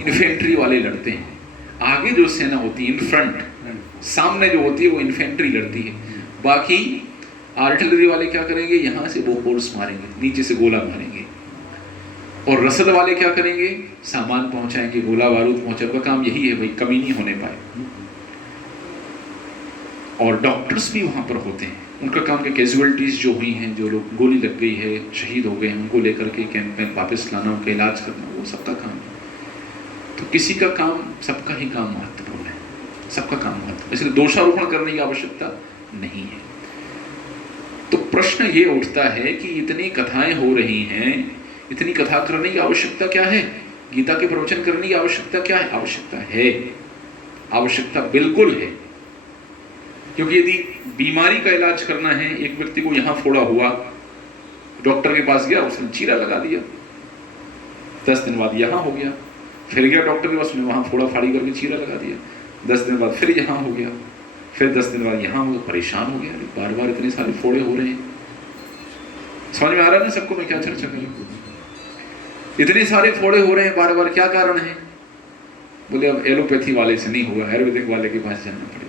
इन्फेंट्री वाले लड़ते हैं। आगे जो सेना होती है, इन फ्रंट, सामने जो होती है वो इन्फेंट्री लड़ती है। बाकी आर्टिलरी वाले क्या करेंगे? यहाँ से वो फोर्स मारेंगे, नीचे से गोला मारेंगे। और रसद वाले क्या करेंगे? सामान पहुंचाएंगे, गोला बारूद पहुंचाएंगे। उनका काम यही है भाई, कमी नहीं होने पाए। और डॉक्टर्स भी वहाँ पर होते हैं, उनका काम के कैजुअलिटीज़ जो हुई हैं, जो लोग गोली लग गई है, शहीद हो गए हैं, उनको लेकर के कैंप में वापस लाना, उनका इलाज करना, वो सबका काम है। तो किसी का काम, सबका ही काम महत्वपूर्ण है, सबका काम महत्वपूर्ण, इसलिए दोषारोपण करने की आवश्यकता नहीं है। तो प्रश्न ये उठता है कि इतनी कथाएं हो रही हैं, इतनी कथा करने की आवश्यकता क्या है? गीता के प्रवचन करने की आवश्यकता क्या है? आवश्यकता है, आवश्यकता बिल्कुल है। क्योंकि यदि बीमारी का इलाज करना है, एक व्यक्ति को यहाँ फोड़ा हुआ, डॉक्टर के पास गया, उसने चीरा लगा दिया, 10 दिन बाद यहाँ हो गया, फिर गया डॉक्टर के पास, उसने वहाँ फोड़ा फाड़ी करके चीरा लगा दिया, 10 दिन बाद फिर यहाँ हो गया, फिर 10 दिन बाद यहाँ हो गया, परेशान हो गया, बार बार इतने सारे फोड़े हो रहे हैं। समझ में आ रहा है ना सबको मैं क्या चर्चा करूँ? इतने सारे फोड़े हो रहे हैं बार बार, क्या कारण है? बोले अब एलोपैथी वाले से नहीं होगा, आयुर्वेदिक वाले के पास जाना पड़ेगा।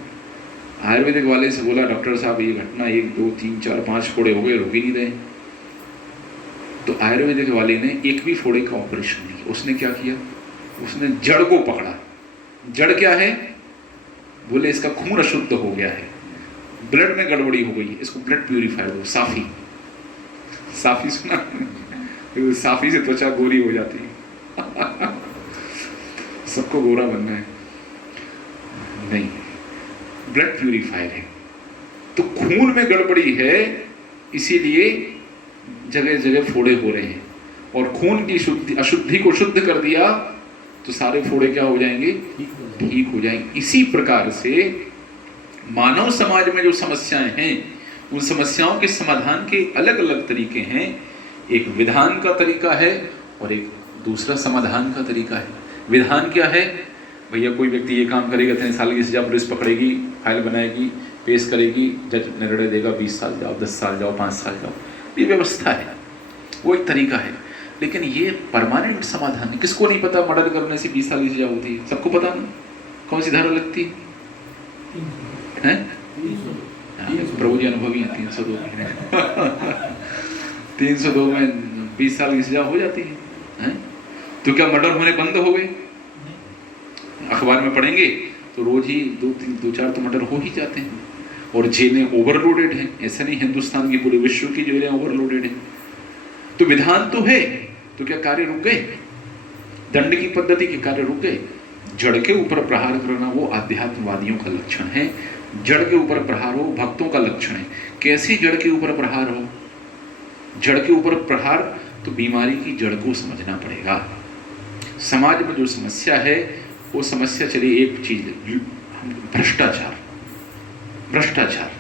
आयुर्वेदिक वाले से बोला डॉक्टर साहब ये घटना 1 2 3 4 5 फोड़े हो गए, रुक ही नहीं रहे। तो आयुर्वेदिक वाले ने एक भी फोड़े का ऑपरेशन नहीं किया। उसने क्या किया? उसने जड़ को पकड़ा, जड़ क्या है? बोले इसका खून अशुद्ध हो गया है, ब्लड में गड़बड़ी हो गई, इसको ब्लड प्यूरिफायर दो। साफी, साफी सुना? साफी से त्वचा गोरी हो जाती है। सबको गोरा बनना है? नहीं, ब्लड प्यूरिफायर है। तो खून में गड़बड़ी है, इसीलिए जगह जगह फोड़े हो रहे हैं, और खून की अशुद्धि को शुद्ध कर दिया तो सारे फोड़े क्या हो जाएंगे? ठीक हो जाएंगे। इसी प्रकार से मानव समाज में जो समस्याएं हैं, उन समस्याओं के समाधान के अलग अलग तरीके हैं। एक विधान का तरीका है और एक दूसरा समाधान का तरीका है। विधान क्या है? भैया कोई व्यक्ति ये काम करेगा, इतने साल की सजा, पुलिस पकड़ेगी, फाइल बनाएगी, पेश करेगी, जज निर्णय देगा, 20 साल जाओ, 10 साल जाओ, 5 साल जाओ। ये व्यवस्था है, वो एक तरीका है। लेकिन ये परमानेंट समाधान है। किसको नहीं पता मर्डर करने से 20 साल की सजा होती है? सबको पता ना। कौन सी धारा लगती है? प्रभु जी अनुभवी हैं। 302 302 में 20 साल की सजा हो जाती है? तो क्या मर्डर होने बंद हो गए? अखबार में पढ़ेंगे तो रोज ही 2-4 तो मर्डर हो ही जाते हैं, और जेलें ओवरलोडेड हैं। ऐसा नहीं हिंदुस्तान की, पूरे विश्व की जेलें ओवरलोडेड हैं। तो विधान तो है, तो क्या कार्य रुक गए? दंड की पद्धति के कार्य रुक गए? जड़ के ऊपर प्रहार करना वो आध्यात्मवादियों का लक्षण है। जड़ के ऊपर प्रहार हो भक्तों का लक्षण है। कैसे जड़ के ऊपर प्रहार हो? जड़ के ऊपर प्रहार तो बीमारी की जड़ को समझना पड़ेगा। समाज में जो समस्या है, वो समस्या चली एक चीज, भ्रष्टाचार। भ्रष्टाचार,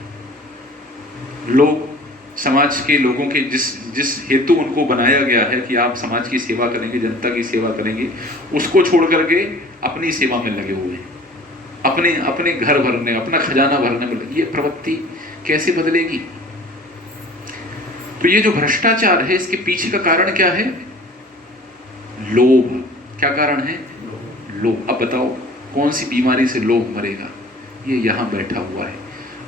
लोग, समाज के लोगों के जिस हेतु उनको बनाया गया है कि आप समाज की सेवा करेंगे, जनता की सेवा करेंगे, उसको छोड़ करके अपनी सेवा में लगे हुए हैं, अपने घर भरने, अपना खजाना भरने में लगे। ये प्रवृत्ति कैसे बदलेगी? तो ये जो भ्रष्टाचार है, इसके पीछे का कारण क्या है? लोभ। क्या कारण है? लोभ। अब बताओ कौन सी बीमारी से लोभ मरेगा? ये यहां बैठा हुआ है।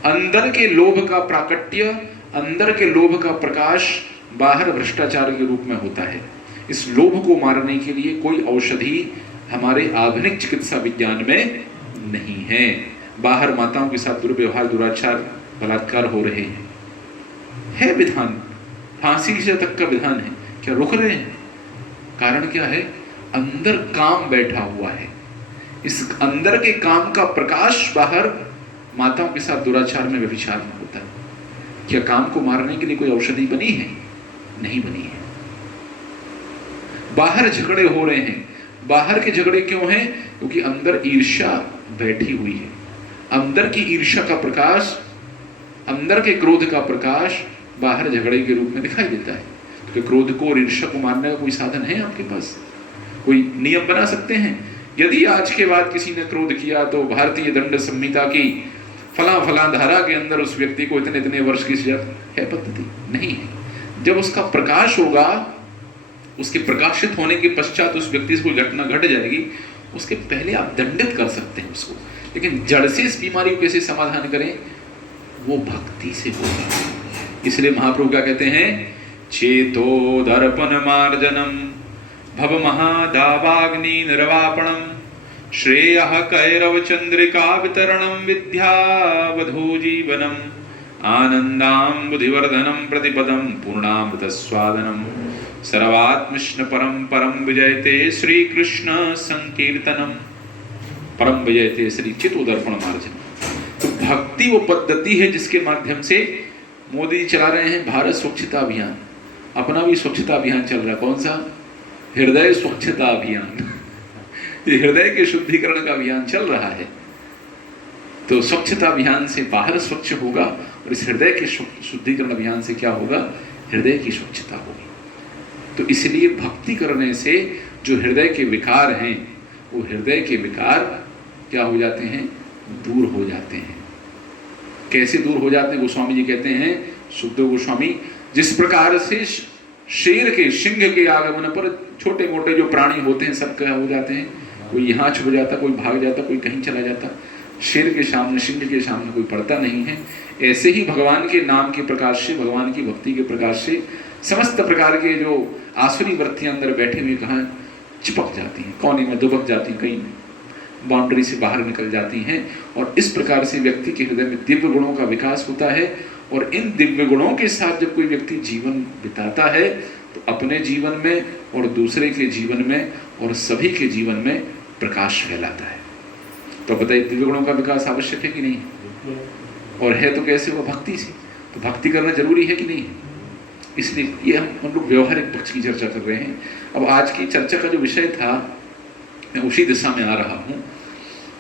अंदर के लोभ का प्राकट्य, अंदर के लोभ का प्रकाश बाहर भ्रष्टाचार के रूप में होता है। इस लोभ को मारने के लिए कोई औषधि हमारे आधुनिक चिकित्सा विज्ञान में नहीं है। बाहर माताओं के साथ दुर्व्यवहार, दुराचार, बलात्कार हो रहे हैं, है विधान, फांसी की सजा तक का विधान है। क्या रुक रहे हैं? कारण क्या है? अंदर काम बैठा हुआ है। इस अंदर के काम का प्रकाश बाहर माताओं के साथ दुराचार में, व्यभिचार में होता है। क्या काम को मारने के लिए कोई औषधि बनी है? नहीं बनी है। बाहर झगड़े हो रहे हैं। बाहर के झगड़े क्यों हैं? क्योंकि अंदर ईर्ष्या बैठी हुई है। अंदर की ईर्ष्या का प्रकाश, अंदर के क्रोध का प्रकाश बाहर झगड़े के रूप में दिखाई देता है। तो क्रोध को और ईर्ष्या को मारने का कोई साधन है आपके पास? कोई नियम बना सकते हैं? यदि आज के बाद किसी ने क्रोध किया तो भारतीय दंड संहिता की फला फला धारा के अंदर उस व्यक्ति को इतने इतने वर्ष की सजा है? पद्धति नहीं है। जब उसका प्रकाश होगा, उसके प्रकाशित होने के पश्चात उस व्यक्ति से कोई घटना घट जाएगी, उसके पहले आप दंडित कर सकते हैं उसको। लेकिन जड़ से इस बीमारी को कैसे समाधान करें? वो भक्ति से होगा। इसलिए महाप्रभु क्या कहते हैं? चेतो दर्पण मार्जनम भव महादावाग्नि निर्वापणम श्रेयः कैरव चंद्रिका वितरणम विद्यावधू जीवनम आनंदाम बुद्धिवर्धनम प्रतिपदम पूर्णामृत स्वादनम सर्वात्मष्ण परम परम विजयते श्री कृष्ण संकीर्तनम परम विजयते श्री चितोदर्पण मार्जन। तो भक्ति वो पद्धति है जिसके माध्यम से मोदी जी चला रहे हैं भारत स्वच्छता अभियान। अपना भी स्वच्छता अभियान चल रहा है। कौन सा? हृदय स्वच्छता अभियान। ये हृदय के शुद्धिकरण का अभियान चल रहा है। तो स्वच्छता अभियान से बाहर स्वच्छ होगा, और इस हृदय के शुद्धिकरण अभियान से क्या होगा? हृदय की स्वच्छता होगी। तो इसलिए भक्ति करने से जो हृदय के विकार हैं, वो हृदय के विकार क्या हो जाते हैं? दूर हो जाते हैं। कैसे दूर हो जाते हैं? गोस्वामी जी कहते हैं, सुखदेव गोस्वामी, जिस प्रकार से शेर के, सिंह के आगमन पर छोटे मोटे जो प्राणी होते हैं सब क्या हो जाते हैं? कोई यहाँ छुप जाता, कोई भाग जाता, कोई कहीं चला जाता। शेर के सामने, सिंह के सामने कोई पड़ता नहीं है। ऐसे ही भगवान के नाम के प्रकाश से, भगवान की भक्ति के प्रकाश से समस्त प्रकार के जो आसुरी वृत्तियां अंदर बैठे हुए कहाँ चिपक जाती हैं, कोने में दुबक जाती हैं, कहीं में बाउंड्री से बाहर निकल जाती हैं, और इस प्रकार से व्यक्ति के हृदय में दिव्य गुणों का विकास होता है। और इन दिव्य गुणों के साथ जब कोई व्यक्ति जीवन बिताता है तो अपने जीवन में और दूसरे के जीवन में और सभी के जीवन में प्रकाश फैलाता है। तो बताइए, दिव्य गुणों का विकास आवश्यक है कि नहीं है? और है तो कैसे? वो भक्ति से। तो भक्ति करना जरूरी है कि नहीं है? इसलिए ये हम लोग व्यवहारिक पक्ष की चर्चा कर रहे हैं। अब आज की चर्चा का जो विषय था, मैं उसी दिशा में आ रहा हूँ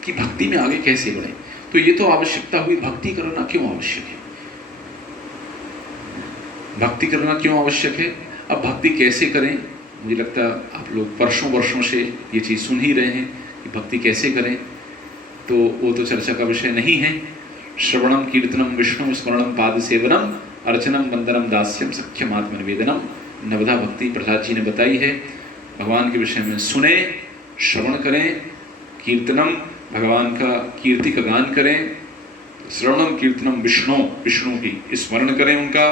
कि भक्ति में आगे कैसे बढ़े। तो ये तो आवश्यकता हुई, भक्ति करना क्यों आवश्यक है? भक्ति करना क्यों आवश्यक है? अब भक्ति कैसे करें? मुझे लगता है आप लोग वर्षों से ये चीज़ सुन ही रहे हैं कि भक्ति कैसे करें, तो वो तो चर्चा का विषय नहीं है। श्रवणम कीर्तनम विष्णु स्मरणम पाद सेवनम अर्चनम वंदनम दास्यम सख्यम आत्मनिवेदनम, नवधा भक्ति प्रहलाद जी ने बताई है। भगवान के विषय में सुने, श्रवण करें, कीर्तनम भगवान का कीर्ति का गान करें, श्रवणम कीर्तनम विष्णु की स्मरण करें। उनका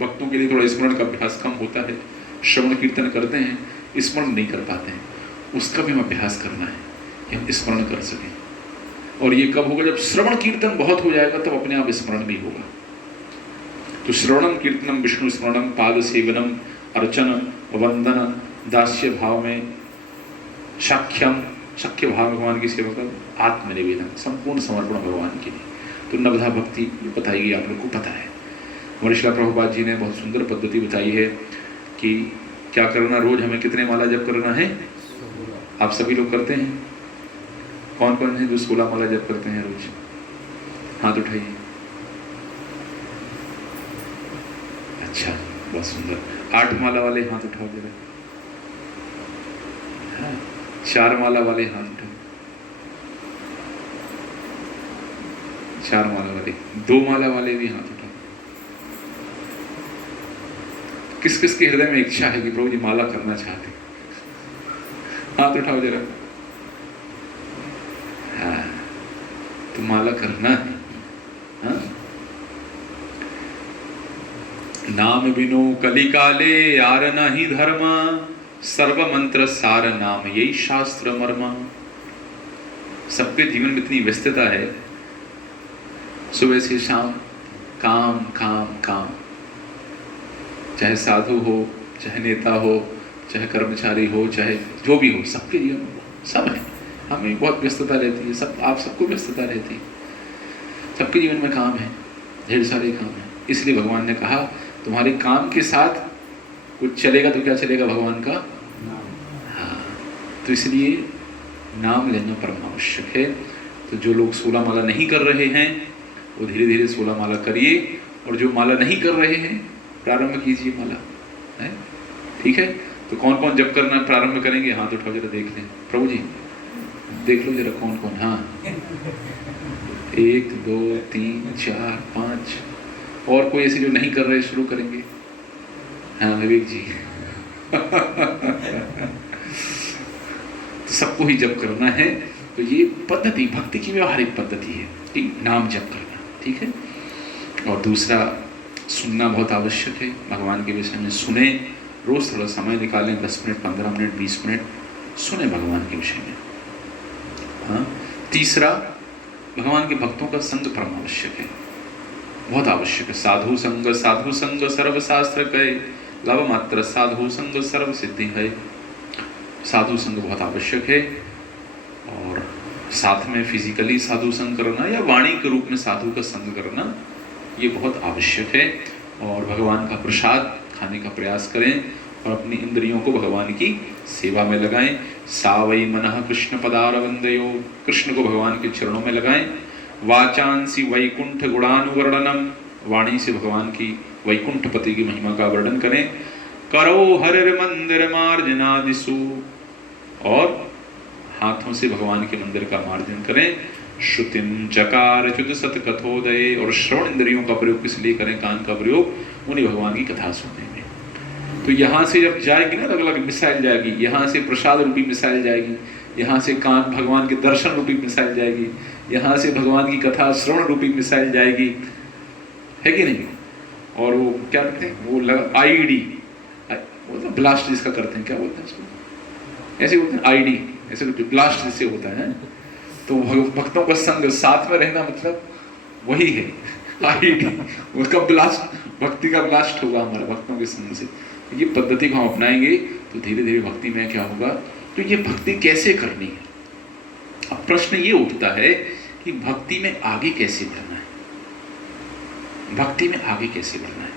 भक्तों के लिए थोड़ा स्मरण का अभ्यास कम होता है, श्रवण कीर्तन करते हैं, स्मरण नहीं कर पाते हैं, उसका भी हम अभ्यास करना है कि हम स्मरण कर सकें। और ये कब होगा? जब श्रवण कीर्तन बहुत हो जाएगा, तब अपने आप स्मरण भी होगा। तो श्रवणम कीर्तनम विष्णु स्मरणम पाद सेवनम अर्चन वंदन दास्य भाव में शक्य भाव भगवान की सेवा कर, आत्मनिवेदन संपूर्ण समर्पण भगवान के लिए। तो नवधा भक्ति बताएगी, आप लोग को पता है। हमारे श्रील प्रभुपाद जी ने बहुत सुंदर पद्धति बताई है कि क्या करना, रोज हमें कितने माला जप करना है। आप सभी लोग करते हैं? कौन कौन है जो 16 माला जप करते हैं रोज? हाथ उठाइए। अच्छा, बहुत सुंदर। 8 माला वाले हाथ उठाओ जरा। हाँ, 4 माला वाले हाथ उठाओ। 4 माला वाले, 2 माला वाले भी हाथ उठाओ। किस किस के हृदय में इच्छा है कि प्रभु जी माला करना चाहते? हाथ उठाओ जरा। हाँ, तो माला करना है। हाँ? नाम बिनु कलिकाले यार नहीं धर्म, सर्व मंत्र सार नाम यही शास्त्र मर्म। सबके जीवन में इतनी व्यस्तता है, सुबह से शाम काम काम काम, चाहे साधु हो, चाहे नेता हो, चाहे कर्मचारी हो, चाहे जो भी हो, सबके जीवन में सब है। हमें बहुत व्यस्तता रहती है, सब आप सबको व्यस्तता रहती है, सबके जीवन में काम है, ढेर सारे काम है। इसलिए भगवान ने कहा तुम्हारे काम के साथ कुछ चलेगा तो क्या चलेगा? भगवान का हाँ। तो इसलिए नाम लेना परम आवश्यक है। तो जो लोग 16 माला नहीं कर रहे हैं वो धीरे धीरे 16 माला करिए, और जो माला नहीं कर रहे हैं प्रारंभ कीजिए माला है। ठीक है? तो कौन कौन जब करना प्रारंभ करेंगे? हाथ उठाओ जरा, देख लें। प्रभु जी देख लो जरा कौन कौन। हाँ, 1 2 3 4 5। और कोई ऐसे जो नहीं कर रहे शुरू करेंगे? हाँ विवेक जी। तो सबको ही जप करना है। तो ये पद्धति भक्ति की व्यवहारिक पद्धति है कि नाम जप करना। ठीक है? और दूसरा, सुनना बहुत आवश्यक है। भगवान के विषय में सुने, रोज थोड़ा समय निकालें, 10 मिनट 15 मिनट 20 मिनट सुने भगवान के विषय में। हाँ। तीसरा, भगवान के भक्तों का संग परम आवश्यक है, बहुत आवश्यक है। साधु संग सर्वशास्त्र कहे, लव मात्र साधु संग सर्व सिद्धि है। साधु संग बहुत आवश्यक है, और साथ में फिजिकली साधु संग करना या वाणी के रूप में साधु का संग करना, ये बहुत आवश्यक है। और भगवान का प्रसाद खाने का प्रयास करें और अपनी इंद्रियों को भगवान की सेवा में लगाएं। सावई मनः कृष्ण पदारवंदयो, कृष्ण को भगवान के चरणों में लगाएं। वाचांसी वैकुंठ गुणानुवर्णनम, वाणी से भगवान की वैकुंठपति की महिमा का वर्णन करें। करो हर मंदिर मार्जनादिसु, और हाथों से भगवान के मंदिर का मार्जन करें। श्रुतिम चकार च्युत सत कथोदय, और श्रवण इंद्रियों का प्रयोग किस लिए करें? कान का प्रयोग उन्हीं भगवान की कथा सुनने में। तो यहाँ से जब जाएगी ना, अलग अलग मिसाइल जाएगी। यहाँ से प्रसाद रूपी मिसाइल जाएगी, यहाँ से कान भगवान के दर्शन रूपी मिसाइल जाएगी, यहाँ से भगवान की कथा श्रवण रूपी मिसाइल जाएगी, है कि नहीं? और वो क्या कहते हैं, वो IED, वो तो ब्लास्ट जिसका करते हैं, क्या बोलते हैं उसको? ऐसे होते हैं आईडी, ऐसे ब्लास्ट जैसे होता है। तो भक्तों का संग साथ में रहना मतलब वही है आईडी, उसका ब्लास्ट, भक्ति का ब्लास्ट होगा हमारे भक्तों के संग से। ये पद्धति को हम अपनाएंगे तो धीरे धीरे भक्ति में क्या होगा। तो ये भक्ति कैसे करनी है? अब प्रश्न ये उठता है कि भक्ति में आगे कैसे बढ़ना है, भक्ति में आगे कैसे बढ़ना है।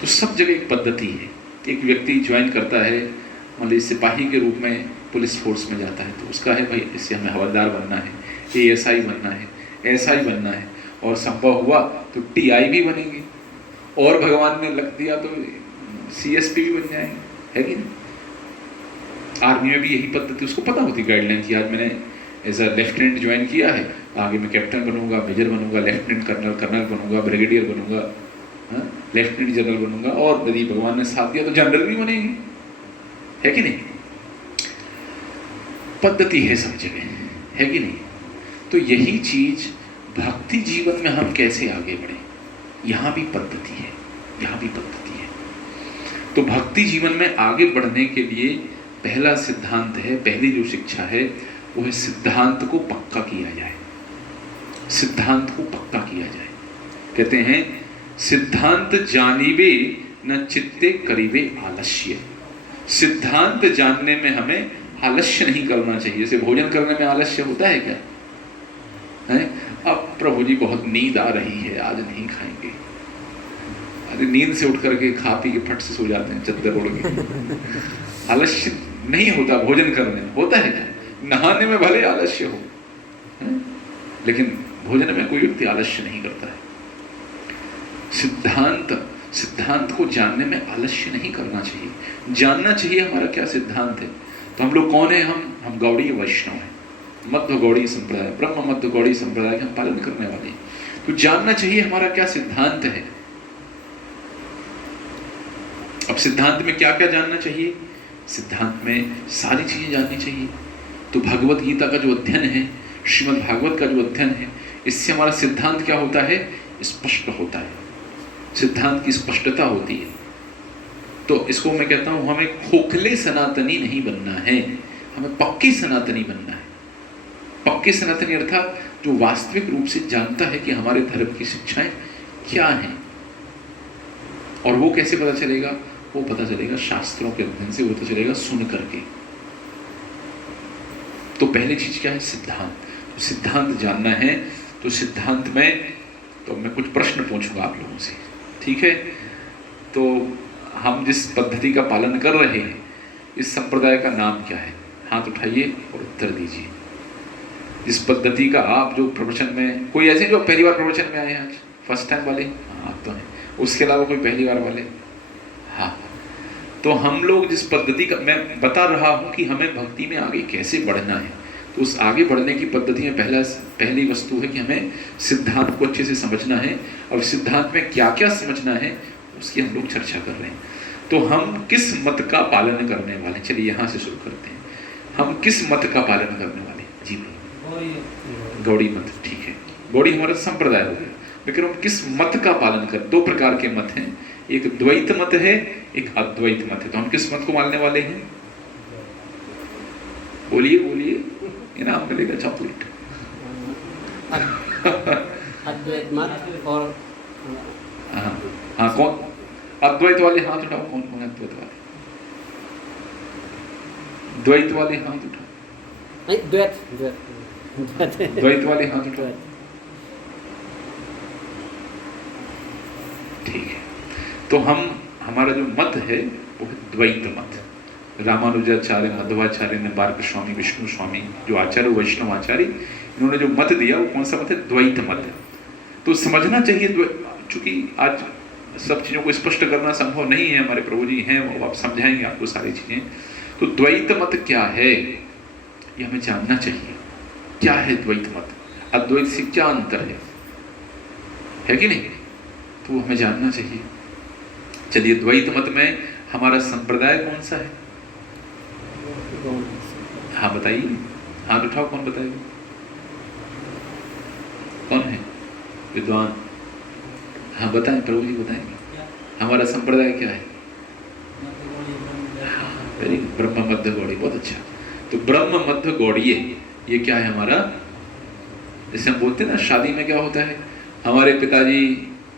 तो सब जगह एक पद्धति है। एक व्यक्ति ज्वाइन करता है, मान लीजिए सिपाही के रूप में पुलिस फोर्स में जाता है, तो उसका है भाई इससे हमें हवलदार बनना है, ASI बनना है, SI बनना है, और संभव हुआ तो TI भी बनेंगे, और भगवान ने लग दिया तो CSP भी बन जाएंगे, है कि नहीं? आर्मी में भी यही पद्धति, उसको पता होती गाइडलाइन की आज मैंने एज अ लेफ्टिनेंट ज्वाइन किया है, आगे मैं कैप्टन बनूंगा, मेजर बनूंगा, लेफ्टिनेंट कर्नल बनूंगा, ब्रिगेडियर बनूंगा, लेफ्टिनेंट जनरल बनूंगा, और यदि भगवान ने साथ दिया तो जनरल भी बनेंगे, है कि नहीं? पद्धति है सब जगह, है कि नहीं? तो यही चीज भक्ति जीवन में हम कैसे आगे बढ़े, यहाँ भी पद्धति है, यहाँ भी पद्धति है। तो भक्ति जीवन में आगे बढ़ने के लिए पहला सिद्धांत है, पहली जो शिक्षा है वो है सिद्धांत को पक्का किया जाए, सिद्धांत को पक्का किया जाए। कहते हैं सिद्धांत जानिबे न चित्ते करीबे आलस्य। सिद्धांत जानने में हमें आलस्य नहीं करना चाहिए। जैसे भोजन करने में आलस्य होता है क्या? है अब प्रभु जी बहुत नींद आ रही है, आज नहीं खाएंगे। अरे नींद से उठ करके खा पी के फट से सो जाते हैं चद्दर ओढ़ के। आलस्य नहीं होता भोजन करने में, होता है क्या? नहाने में भले आलस्य हो, लेकिन भोजन में कोई व्यक्ति आलस्य नहीं करता है। सिद्धांत को जानने में आलस्य नहीं करना चाहिए, जानना चाहिए हमारा क्या सिद्धांत है। तो हम लोग कौन है? हम गौड़ीय वैष्णव हैं, मध्य गौड़ीय संप्रदाय, ब्रह्म मध्य गौड़ीय संप्रदाय के हम पालन करने वाले हैं। तो जानना चाहिए हमारा क्या सिद्धांत है। अब सिद्धांत में क्या क्या जानना चाहिए? सिद्धांत में सारी चीजें जाननी चाहिए। तो भगवत गीता का जो अध्ययन है, श्रीमद् भागवत का जो अध्ययन है, इससे हमारा सिद्धांत क्या होता है? स्पष्ट होता है, सिद्धांत की स्पष्टता होती है। तो इसको मैं कहता हूं हमें खोखले सनातनी नहीं बनना है, हमें पक्की सनातनी बनना है। पक्की सनातनी अर्थात जो वास्तविक रूप से जानता है कि हमारे धर्म की शिक्षाएं क्या हैं। और वो कैसे पता चलेगा? वो पता चलेगा शास्त्रों के अध्ययन से, वो पता चलेगा सुन करके। तो पहली चीज क्या है? सिद्धांत। तो सिद्धांत जानना है। तो सिद्धांत में तो मैं कुछ प्रश्न पूछूंगा आप लोगों से, ठीक है? तो हम जिस पद्धति का पालन कर रहे हैं, इस संप्रदाय का नाम क्या है? हाथ उठाइए और उत्तर दीजिए। जिस पद्धति का आप जो प्रवचन में, कोई ऐसे जो पहली बार प्रवचन में आए हैं आज, फर्स्ट टाइम वाले? हाँ आप तो हैं। उसके अलावा कोई पहली बार वाले? हाँ। तो हम लोग जिस पद्धति का मैं बता रहा हूं कि हमें भक्ति में आगे कैसे बढ़ना है, तो उस आगे बढ़ने की पद्धति में पहली वस्तु है कि हमें सिद्धांत को अच्छे से समझना है। और सिद्धांत में क्या क्या समझना है उसकी हम लोग चर्चा कर रहे हैं। तो हम किस मत का पालन करने वाले? चलिए यहाँ से शुरू करते हैं। हम किस मत का पालन करने वाले? जी भाई, गौड़ी मत, ठीक है। गौड़ी हमारा संप्रदाय हो गया, लेकिन हम किस मत का पालन कर? दो प्रकार के मत हैं, एक द्वैत मत है, एक अद्वैत मत है। तो हम किस मत को मानने वाले हैं? बोलिए बोलिए, इनाम मिलेगा चॉकलेट। अद्वैत मत और हाँ कौन अद्वैत वाले हाथ उठाओ। कौन कौन अद्वैत वाले? द्वैत वाले हाथ उठाओ। द्वैत वाले हाथ उठाओ। ठीक है। तो हमारा जो मत है वो है द्वैत मत। रामानुजाचार्य, मध्वाचार्य, निम्बार्क स्वामी, विष्णु स्वामी जो आचार्य, वैष्णव आचार्य, इन्होंने जो मत दिया वो कौन सा मत है? द्वैत मत है। तो समझना चाहिए, चूंकि आज सब चीज़ों को स्पष्ट करना संभव नहीं है, हमारे प्रभु जी हैं वो आप समझाएंगे आपको सारी चीज़ें। तो द्वैत मत क्या है ये हमें जानना चाहिए। क्या है द्वैत मत? अद्वैत से क्या अंतर है कि नहीं? तो हमें जानना चाहिए। चलिए, द्वैत मत में हमारा संप्रदाय कौन सा है? हाँ बताइए, हाथ उठाओ, कौन बताएगा? कौन है विद्वान? हाँ बताएं, प्रभु जी बताएंगे। हमारा संप्रदाय क्या है? वेरी ब्रह्म मध्य गौड़ी, बहुत अच्छा। तो ब्रह्म मध्य गौड़ीय ये क्या है हमारा, जैसे हम बोलते हैं ना शादी में क्या होता है, हमारे पिताजी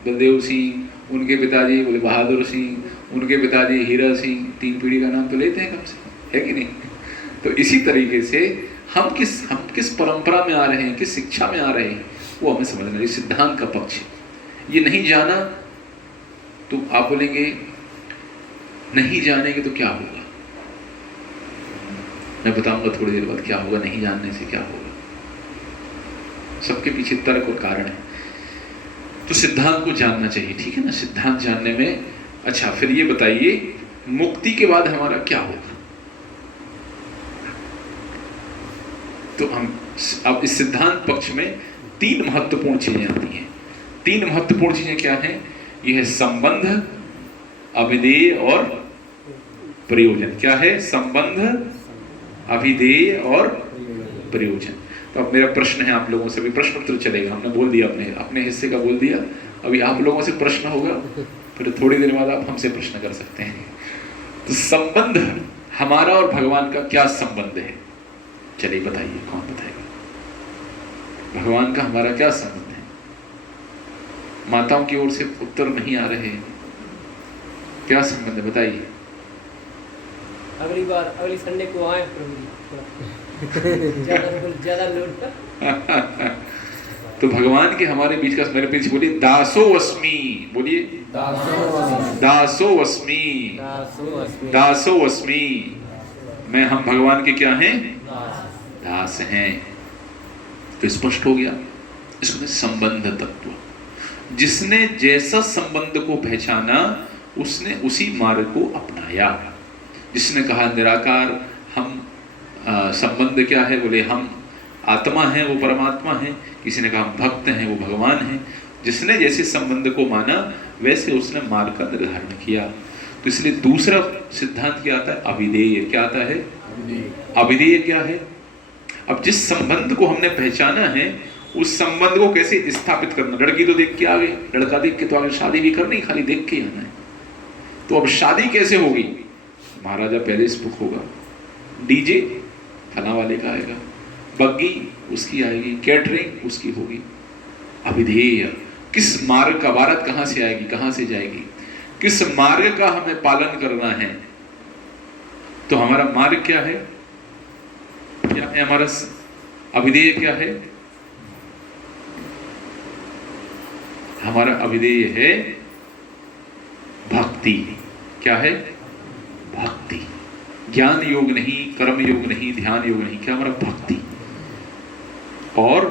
बलदेव सिंह, उनके पिताजी बोले बहादुर सिंह, उनके पिताजी हीरा सिंह, 3 पीढ़ी का नाम तो लेते हैं कम से कम, है कि नहीं। तो इसी तरीके से हम किस परंपरा में आ रहे हैं, किस शिक्षा में आ रहे हैं, वो हमें समझना है। सिद्धांत का पक्ष है, ये नहीं जाना तो आप बोलेंगे नहीं जानेंगे तो क्या होगा, मैं बताऊंगा थोड़ी देर बाद क्या होगा, नहीं जानने से क्या होगा। सबके पीछे तर्क और कारण है। तो सिद्धांत को जानना चाहिए, ठीक है ना। सिद्धांत जानने में अच्छा, फिर ये बताइए मुक्ति के बाद हमारा क्या होगा। तो हम अब इस सिद्धांत पक्ष में 3 महत्वपूर्ण चीजें आती हैं। 3 महत्वपूर्ण चीजें क्या हैं, यह है संबंध, अभिधेय और प्रयोजन। क्या है, संबंध, अभिधेय और प्रयोजन। तो अब मेरा प्रश्न है आप लोगों से, भी प्रश्न उत्तर चलेगा, हमने बोल दिया अपने हिस्से का बोल दिया, अभी आप लोगों से प्रश्न होगा, फिर थोड़ी देर बाद आप हमसे प्रश्न कर सकते हैं। तो संबंध, हमारा और भगवान का क्या संबंध है, चलिए बताइए, कौन बताएगा। भगवान का हमारा क्या संबंध है। माताओं की ओर से उत्तर नहीं आ रहे, क्या संबंध है बताइए। अगली संडे को आए ज्यादा लोड का। तो भगवान के हमारे बीच का, मेरे पीछे बोलिए दासो अस्मि, बोलिए दासो अस्मि, दासो अस्मि, मैं, हम भगवान के क्या हैं, दास हैं। तो स्पष्ट हो गया। इसमें संबंध तत्व, जिसने जैसा संबंध को पहचाना उसने उसी मार्ग को अपनाया। जिसने कहा निराकार, हम संबंध क्या है, बोले हम आत्मा हैं, वो परमात्मा है। किसी ने कहा हम भक्त हैं, वो भगवान हैं। जिसने जैसे संबंध को माना वैसे उसने मार्ग का निर्धारण किया। तो इसलिए दूसरा सिद्धांत क्या आता है, अभिधेय। क्या आता है, अभिधेय क्या है। अब जिस संबंध को हमने पहचाना है उस संबंध को कैसे स्थापित करना। लड़की तो देख के आ गए, लड़का देख के तो आगे, शादी भी करनी, खाली देख के आना है। तो अब शादी कैसे होगी, महाराजा पैलेस बुक होगा, डीजे फला वाले का आएगा, बग्गी उसकी आएगी, कैटरिंग उसकी होगी। अभिधेय, किस मार्ग का, बारात कहां से आएगी, कहां से जाएगी, किस मार्ग का हमें पालन करना है। तो हमारा मार्ग क्या है, क्या है हमारा अभिधेय, क्या है हमारा अभिधेय है भक्ति। क्या है, भक्ति। ज्ञान योग नहीं, कर्म योग नहीं, ध्यान योग नहीं, क्या हमारा भक्ति। और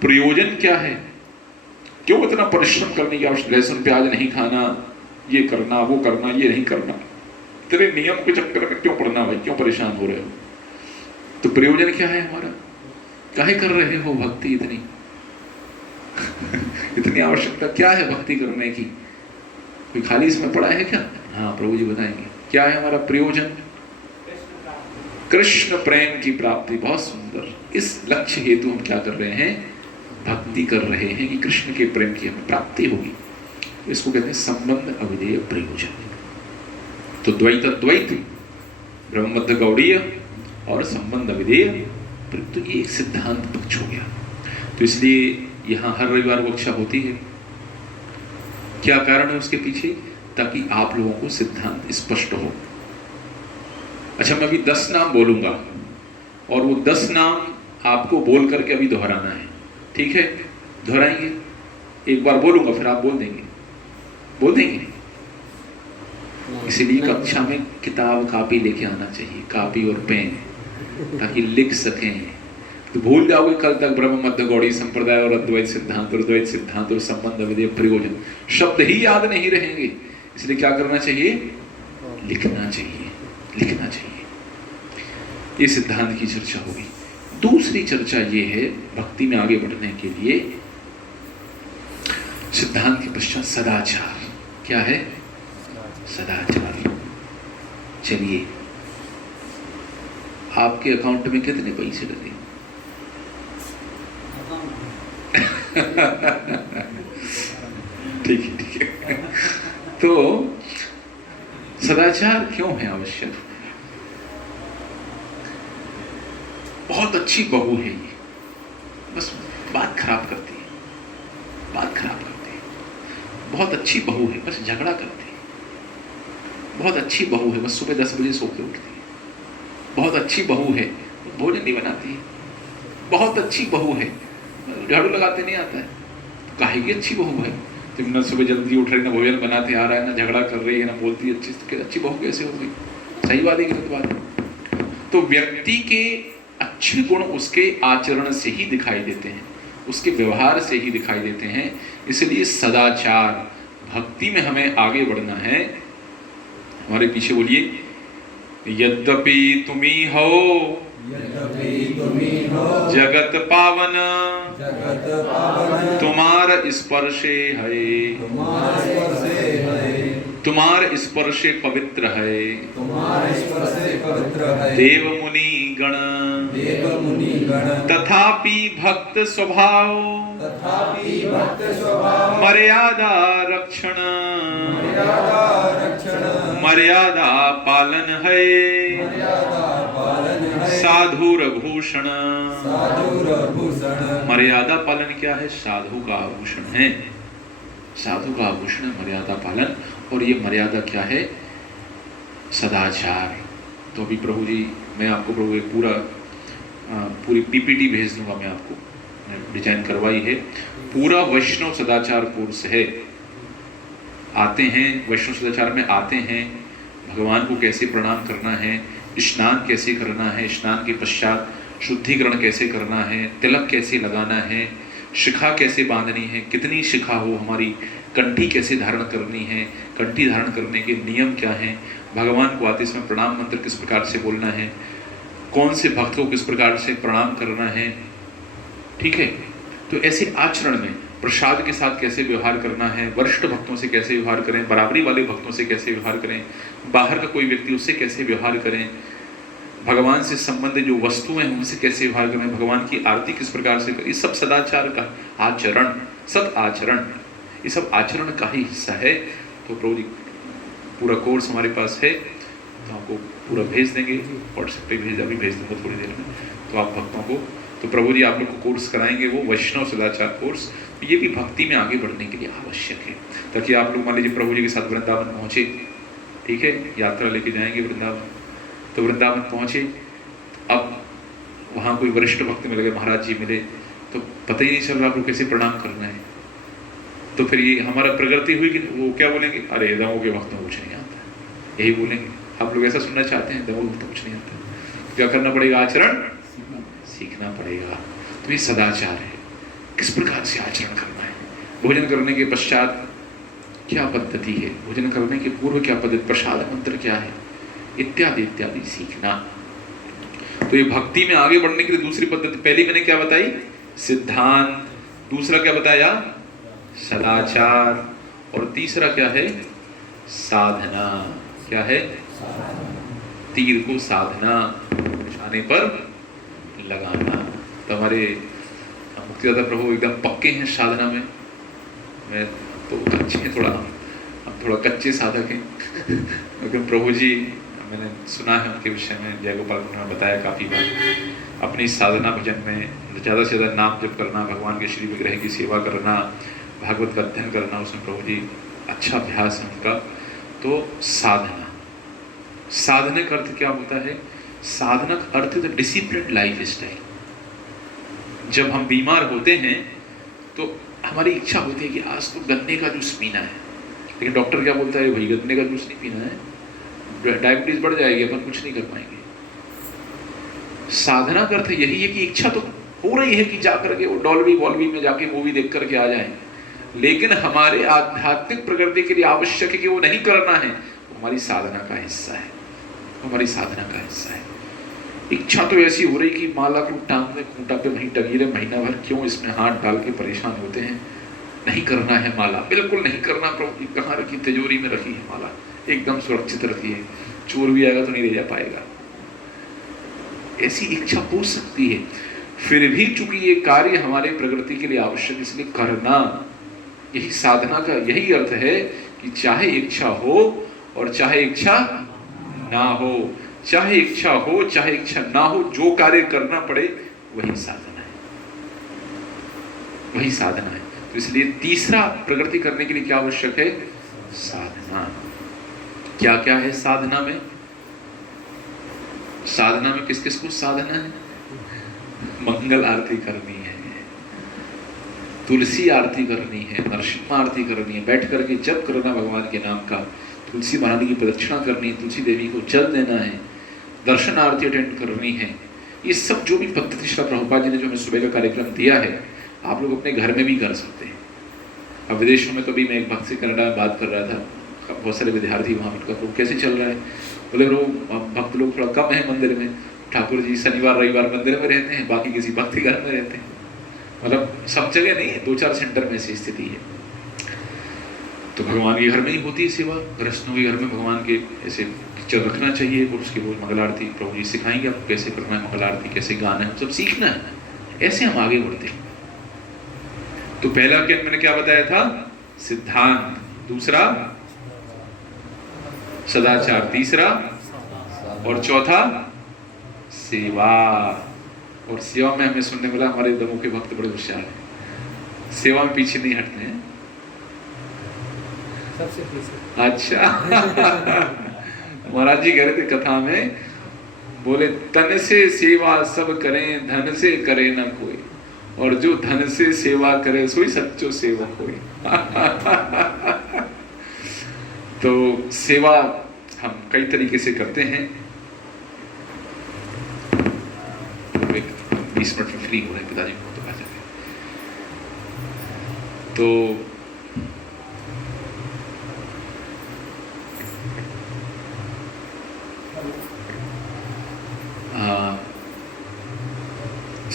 प्रयोजन क्या है, क्यों इतना परिश्रम करने की आवश्यकता, लहसुन प्याज नहीं खाना, ये करना, वो करना, ये नहीं करना, तेरे नियम के चक्कर में क्यों पड़ना भाई, क्यों परेशान हो रहे हो। तो प्रयोजन क्या है हमारा, काहे कर रहे हो भक्ति इतनी इतनी आवश्यकता क्या है भक्ति करने की, कोई खाली इसमें पड़ा है क्या। हाँ प्रभु जी बताएंगे क्या है हमारा प्रयोजन, कृष्ण प्रेम की प्राप्ति। बहुत सुंदर, इस लक्ष्य हेतु हम क्या कर रहे हैं, भक्ति कर रहे हैं कि कृष्ण के प्रेम की हमें प्राप्ति होगी। इसको कहते हैं संबंध, अभिधेय, प्रयोजन। तो द्वैत द्वैत, ब्रह्म मध्य गौड़ीय और संबंध अभिधेय, तो ये एक सिद्धांत पक्ष हो गया। तो इसलिए यहाँ हर रविवार कक्षा होती है। क्या कारण है उसके पीछे, ताकि आप लोगों को सिद्धांत स्पष्ट हो। अच्छा, मैं अभी 10 नाम बोलूंगा और वो 10 नाम आपको बोल करके अभी दोहराना है, ठीक है। दोहराएंगे, एक बार बोलूंगा फिर आप बोल देंगे, बोल देंगे। इसीलिए कक्षा में किताब कापी लेके आना चाहिए, कापी और पेन, ताकि लिख सकें। तो भूल जाओगे कल तक ब्रह्म मध्य गौड़ी संप्रदाय और अद्वैत सिद्धांत और द्वैत सिद्धांत और संबंध अभिधेय प्रयोजन, शब्द ही याद नहीं रहेंगे। इसलिए क्या करना चाहिए, लिखना चाहिए, लिखना चाहिए। ये सिद्धांत की चर्चा होगी। दूसरी चर्चा ये है, भक्ति में आगे बढ़ने के लिए सिद्धांत के पश्चात सदाचार। क्या है, सदाचार। चलिए, आपके अकाउंट में कितने पैसे लगे ठीक है, ठीक है। तो सदाचार क्यों है आवश्यक, बहुत अच्छी बहू है ये, बस बात खराब करती है, बात खराब करती है। बहुत अच्छी बहू है, बस झगड़ा करती है। बहुत अच्छी बहू है, बस सुबह 10 बजे सो के उठती है। बहुत अच्छी बहू है, भोजन नहीं बनाती है। बहुत अच्छी बहू है, झाड़ू लगाते नहीं आता है। काहे की अच्छी बहू है? तुम ना सुबह जल्दी उठ रही, ना भोजन बनाते आ रहा है, ना झगड़ा कर रही है, ना बोलती है। अच्छी बहू कैसे हो गई? सही बात है, गलत बात है? तो व्यक्ति के अच्छे गुण उसके आचरण से ही दिखाई देते हैं, उसके व्यवहार से ही दिखाई देते हैं। इसलिए सदाचार, भक्ति में हमें आगे बढ़ना है। हमारे पीछे बोलिए, यद्यपि तुम्ही हो जगत पावन, तुम्हार स्पर्शे है, तुम्हार स्पर्शे पवित्र है, देव मुनि गण, तथापि भक्त स्वभाव, मर्यादा रक्षण, मर्यादा पालन है, साधुर भूषण। मर्यादा पालन क्या है? साधु का आभूषण है। साधु का आभूषण है मर्यादा पालन। और ये मर्यादा क्या है? सदाचार। तो अभी प्रभु जी, मैं आपको प्रभु एक पूरी पीपीटी भेज दूंगा, मैं आपको डिजाइन करवाई है। पूरा वैष्णव सदाचार कोर्स है। आते हैं वैष्णव सदाचार में, आते हैं भगवान को कैसे प्रणाम करना है, स्नान कैसे करना है, स्नान के पश्चात शुद्धिकरण कैसे करना है, तिलक कैसे लगाना है, शिखा कैसे बांधनी है, कितनी शिखा हो हमारी, कंठी कैसे धारण करनी है, कंठी धारण करने के नियम क्या हैं, भगवान को आते समय प्रणाम मंत्र किस प्रकार से बोलना है, कौन से भक्त को किस प्रकार से प्रणाम करना है। ठीक है? तो ऐसे आचरण में प्रसाद के साथ कैसे व्यवहार करना है, वरिष्ठ भक्तों से कैसे व्यवहार करें, बराबरी वाले भक्तों से कैसे व्यवहार करें, बाहर का कोई व्यक्ति उससे कैसे व्यवहार करें, भगवान से संबंधित जो वस्तुएं हैं उनसे कैसे व्यवहार करें, भगवान की आरती किस प्रकार से करें। ये सब सदाचार का आचरण, सद आचरण, ये सब आचरण का ही हिस्सा है। तो प्रभु जी पूरा कोर्स हमारे पास है, तो आपको पूरा भेज देंगे, व्हाट्सएप पे भेज, अभी भेज दूंगा थोड़ी देर में। तो आप भक्तों को, तो प्रभु जी आप लोग को कोर्स कराएंगे, वो वैष्णव सदाचार कोर्स। ये भी भक्ति में आगे बढ़ने के लिए आवश्यक है, ताकि आप लोग मान लीजिए प्रभु जी के साथ वृंदावन पहुँचे, ठीक है, यात्रा लेके जाएंगे वृंदावन, तो वृंदावन पहुँचे, अब वहाँ कोई वरिष्ठ भक्त मिल गए, महाराज जी मिले, तो पता ही नहीं चल रहा आपको कैसे प्रणाम करना है। तो फिर ये हमारा प्रगति हुई कि वो क्या बोलेंगे, अरे दमों के भक्तों को कुछ नहीं आता, यही बोलेंगे। आप लोग ऐसा सुनना चाहते हैं, दमों को कुछ नहीं आता, क्या करना पड़ेगा? आचरण सीखना पड़ेगा। तो ये सदाचार है, किस प्रकार से आचरण करना है, भोजन करने के पश्चात क्या पद्धति है, भोजन करने के पूर्व क्या पद्धति, प्रसाद मंत्र क्या है, इत्यादि इत्यादि सीखना। तो ये भक्ति में आगे बढ़ने के लिए दूसरी पद्धति, पहली मैंने क्या बताई? सिद्धांत। दूसरा क्या बताया? सदाचार। और तीसरा क्या है? साधना। क्या है? तीर को साधना, निशाने पर लगाना। तो हमारे मुक्तिदाता प्रभु एकदम पक्के हैं साधना में, मैं तो कच्चे हैं, हम थोड़ा कच्चे साधक हैं लेकिन प्रभु जी, मैंने सुना है उनके विषय में, जय गोपाल ने बताया काफ़ी बार, अपनी साधना भजन में ज़्यादा से ज़्यादा नाम जप करना, भगवान के श्री विग्रह की सेवा करना, भागवत का अध्ययन करना, उसमें प्रभु जी अच्छा अभ्यास है उनका। तो साधना, साधने का अर्थ क्या होता है? साधना का अर्थ है डिसिप्लिन लाइफ स्टाइल। जब हम बीमार होते हैं तो हमारी इच्छा होती है कि आज तो गन्ने का जूस पीना है, लेकिन डॉक्टर क्या बोलता है? भाई गन्ने का जूस नहीं पीना है, डायबिटीज बढ़ जाएगी, अपन कुछ नहीं कर पाएंगे। साधना का अर्थ यही है कि इच्छा तो हो रही है कि जाकर के वो डॉल्बी में जाके मूवी देख करके आ जाएं, लेकिन हमारे आध्यात्मिक प्रगति के लिए आवश्यक है कि वो नहीं करना है, वो हमारी साधना का हिस्सा है, हमारी साधना का हिस्सा है। इच्छा तो ऐसी हो रही कि माला को टांग में खूंटा पे वहीं टंगी रहे, महीना भर क्यों इसमें हाथ डाल के परेशान होते हैं। नहीं करना है माला, बिल्कुल नहीं करना। प्रभु कहाँ रखी? तिजोरी में रखी है माला, एकदम सुरक्षित रखी है, चोर भी आएगा तो नहीं ले जा पाएगा। ऐसी इच्छा हो सकती है, फिर भी चूंकि ये कार्य हमारे प्रगति के लिए आवश्यक, इसलिए करना, यही साधना का यही अर्थ है कि चाहे इच्छा हो और चाहे इच्छा ना हो, चाहे इच्छा हो चाहे इच्छा ना हो, जो कार्य करना पड़े वही साधना है, वही साधना है। तो इसलिए तीसरा, प्रगति करने के लिए क्या आवश्यक है? साधना। क्या क्या है साधना में? साधना में किस किस को साधना है? मंगल आरती करनी है, तुलसी आरती करनी है, नरसिम्हा आरती करनी है, बैठ करके जप करना भगवान के नाम का, तुलसी महारानी की प्रदक्षिणा करनी है, तुलसी देवी को जल देना है, दर्शन आरती अटेंड करनी है। ये सब जो भी पद्धति श्री प्रभुपाद जी ने जो हमें सुबह का कार्यक्रम दिया है, आप लोग अपने घर में भी कर सकते हैं। अब विदेशों में तो भी मैं एक भक्त से कनाडा में बात कर रहा था, बहुत सारे विद्यार्थी वहाँ उनका कैसे चल रहा है, बोले भक्त लोग थोड़ा कम है मंदिर में, ठाकुर जी शनिवार रविवार मंदिर में रहते हैं, बाकी किसी भक्त के घर में रहते हैं। मतलब सब जगह नहीं है, 2-4 सेंटर में ऐसी स्थिति है। तो भगवान के घर में ही होती है सेवा, गृहस्थों के घर में भगवान के ऐसे पिक्चर रखना चाहिए, और उसके रोज मंगल आरती प्रभु जी सिखाएंगे आपको कैसे करना है, मंगल आरती कैसे गाना है, सब सीखना है, ऐसे हम आगे बढ़ते हैं। तो पहला क्या मैंने क्या बताया था? सिद्धांत, दूसरा सदाचार, तीसरा और चौथा सेवा। और सेवा में हमें सुनने मिला हमारे दमों के भक्त बड़े होशियार हैं, सेवा में पीछे नहीं हटते हैं, सबसे पीछे। अच्छा महाराज जी कह रहे थे कथा में, बोले तन से सेवा सब करें, धन से करे ना कोई, और जो धन से सेवा करे सोई सच्चो सेवक होई। तो सेवा हम कई तरीके से करते हैं। 20 मिनट में फ्री हो रहे हैं, पिताजी को तो कहा जाए। तो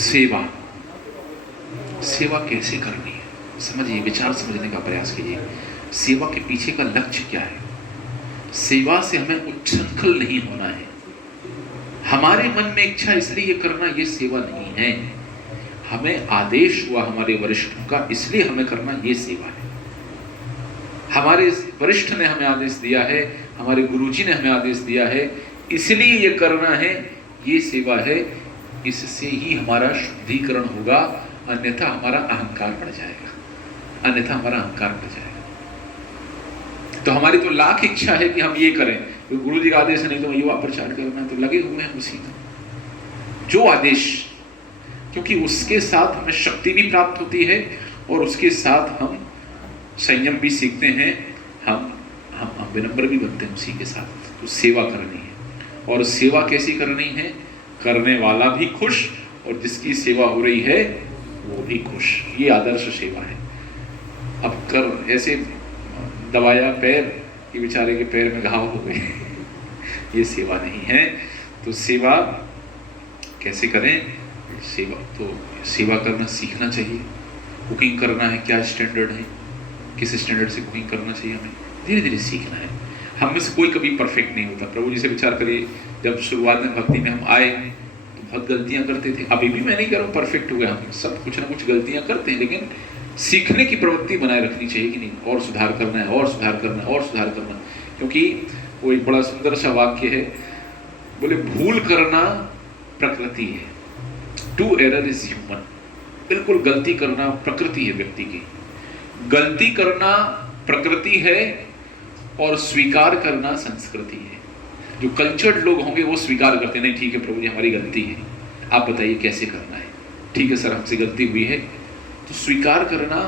सेवा, सेवा कैसे करनी है समझिए, विचार समझने का प्रयास कीजिए। सेवा के पीछे का लक्ष्य क्या है? सेवा से हमें उच्छृंखल नहीं होना है। हमारे मन में इच्छा इसलिए करना ये सेवा नहीं है, हमें आदेश हुआ हमारे वरिष्ठों का इसलिए हमें करना ये सेवा है। हमारे वरिष्ठ ने हमें आदेश दिया है, हमारे गुरुजी ने हमें आदेश दिया है, इसलिए ये करना है, ये सेवा है। इससे ही हमारा शुद्धिकरण होगा, अन्यथा हमारा अहंकार बढ़ जाएगा, अन्यथा हमारा अहंकार बढ़ जाएगा। तो हमारी तो लाख इच्छा है कि हम ये करें, तो गुरु जी का आदेश नहीं तो युवा प्रचार करना, तो लगे हुए हैं उसी में जो आदेश, क्योंकि उसके साथ हमें शक्ति भी प्राप्त होती है और उसके साथ हम संयम भी सीखते हैं, हम विनम्र भी बनते हैं उसी के साथ। तो सेवा करनी है, और सेवा कैसी करनी है? करने वाला भी खुश और जिसकी सेवा हो रही है वो भी खुश, ये आदर्श सेवा है। अब कर ऐसे दबाया पैर कि बेचारे के पैर में घाव हो गए, ये सेवा नहीं है। तो सेवा कैसे करें? सेवा करना सीखना चाहिए। कुकिंग करना है, क्या स्टैंडर्ड है, किस स्टैंडर्ड से कुकिंग करना चाहिए, हमें धीरे धीरे सीखना है। हम में से कोई कभी परफेक्ट नहीं होता। प्रभु जी से विचार करिए, जब शुरुआत में भक्ति में हम आए तो बहुत गलतियां करते थे। अभी भी मैं नहीं कह रहा हूँ परफेक्ट हुए, हम सब कुछ ना कुछ गलतियां करते हैं, लेकिन सीखने की प्रवृत्ति बनाए रखनी चाहिए कि नहीं, और सुधार करना है, और सुधार करना है, और सुधार करना। क्योंकि वो एक बड़ा सुंदर सा वाक्य है, बोले भूल करना प्रकृति है, टू एरर इज ह्यूमन। बिल्कुल गलती करना प्रकृति है व्यक्ति की, गलती करना प्रकृति है और स्वीकार करना संस्कृति है। जो कल्चर्ड लोग होंगे वो स्वीकार करते हैं, नहीं ठीक है प्रभु जी हमारी गलती है, आप बताइए कैसे करना है, ठीक है सर हमसे गलती हुई है, तो स्वीकार करना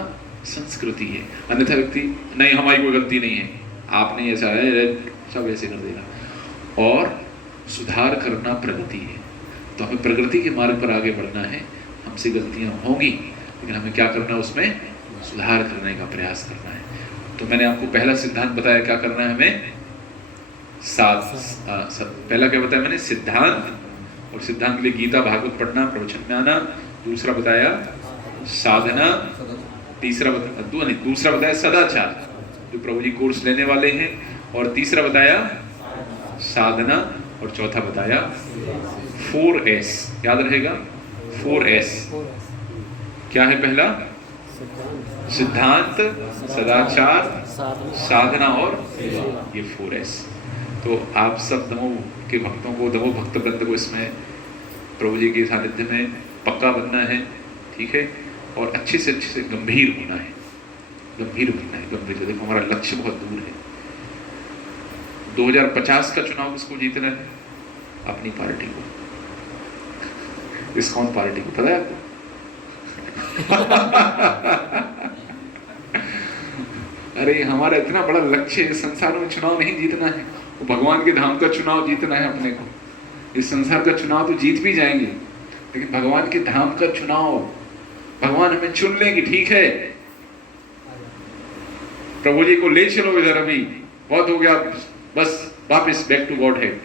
संस्कृति है। अन्यथा व्यक्ति नहीं हमारी कोई गलती नहीं है, आपने ऐसा है, सब ऐसे कर देगा। और सुधार करना प्रगति है। तो हमें प्रगति के मार्ग पर आगे बढ़ना है। हमसे गलतियां होंगी लेकिन हमें क्या करना है, उसमें सुधार करने का प्रयास करना है। तो मैंने आपको पहला सिद्धांत बताया, क्या करना है हमें, पहला क्या बताया मैंने, सिद्धांत, और सिद्धांत के लिए गीता भागवत पढ़ना, प्रवचन में आना। दूसरा बताया साधना, दूसरा बताया सदाचार, जो प्रभु जी कोर्स लेने वाले हैं, और तीसरा बताया साधना, और चौथा बताया 4S, याद रहेगा 4S क्या है? पहला सिद्धांत, सदाचार, साधना और ये 4S। तो आप सब दमो के भक्तों को, दमो भक्त वृंद को इसमें प्रभु जी के सानिध्य में पक्का बनना है, ठीक है, और अच्छे से गंभीर होना है, गंभीर बनना है, गंभीर। देखो हमारा लक्ष्य बहुत दूर है। 2050 का चुनाव किसको जीतना है? अपनी पार्टी को, इस्कॉन पार्टी को, पता है आपको? अरे हमारा इतना बड़ा लक्ष्य है, संसार में चुनाव नहीं जीतना है, वो भगवान के धाम का चुनाव जीतना है अपने को। इस संसार का चुनाव तो जीत भी जाएंगे, लेकिन भगवान के धाम का चुनाव भगवान हमें चुन लेंगे, ठीक है? प्रभु जी को ले चलो इधर, अभी बहुत हो गया, बस वापस बैक टू गॉड हेड।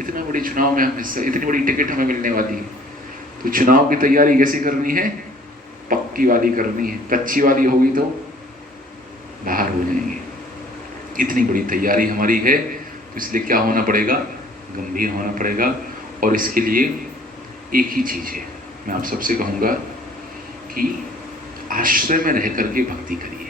इतना बड़ी चुनाव में हम हिस्सा, इतनी बड़ी टिकट हमें मिलने वाली है, तो चुनाव की तैयारी कैसे करनी है? पक्की वाली करनी है, कच्ची वाली होगी तो बाहर हो जाएंगे। इतनी बड़ी तैयारी हमारी है, तो इसलिए क्या होना पड़ेगा? गंभीर होना पड़ेगा। और इसके लिए एक ही चीज़ है, मैं आप सबसे कहूँगा कि आश्रय में रह करके भक्ति करिए,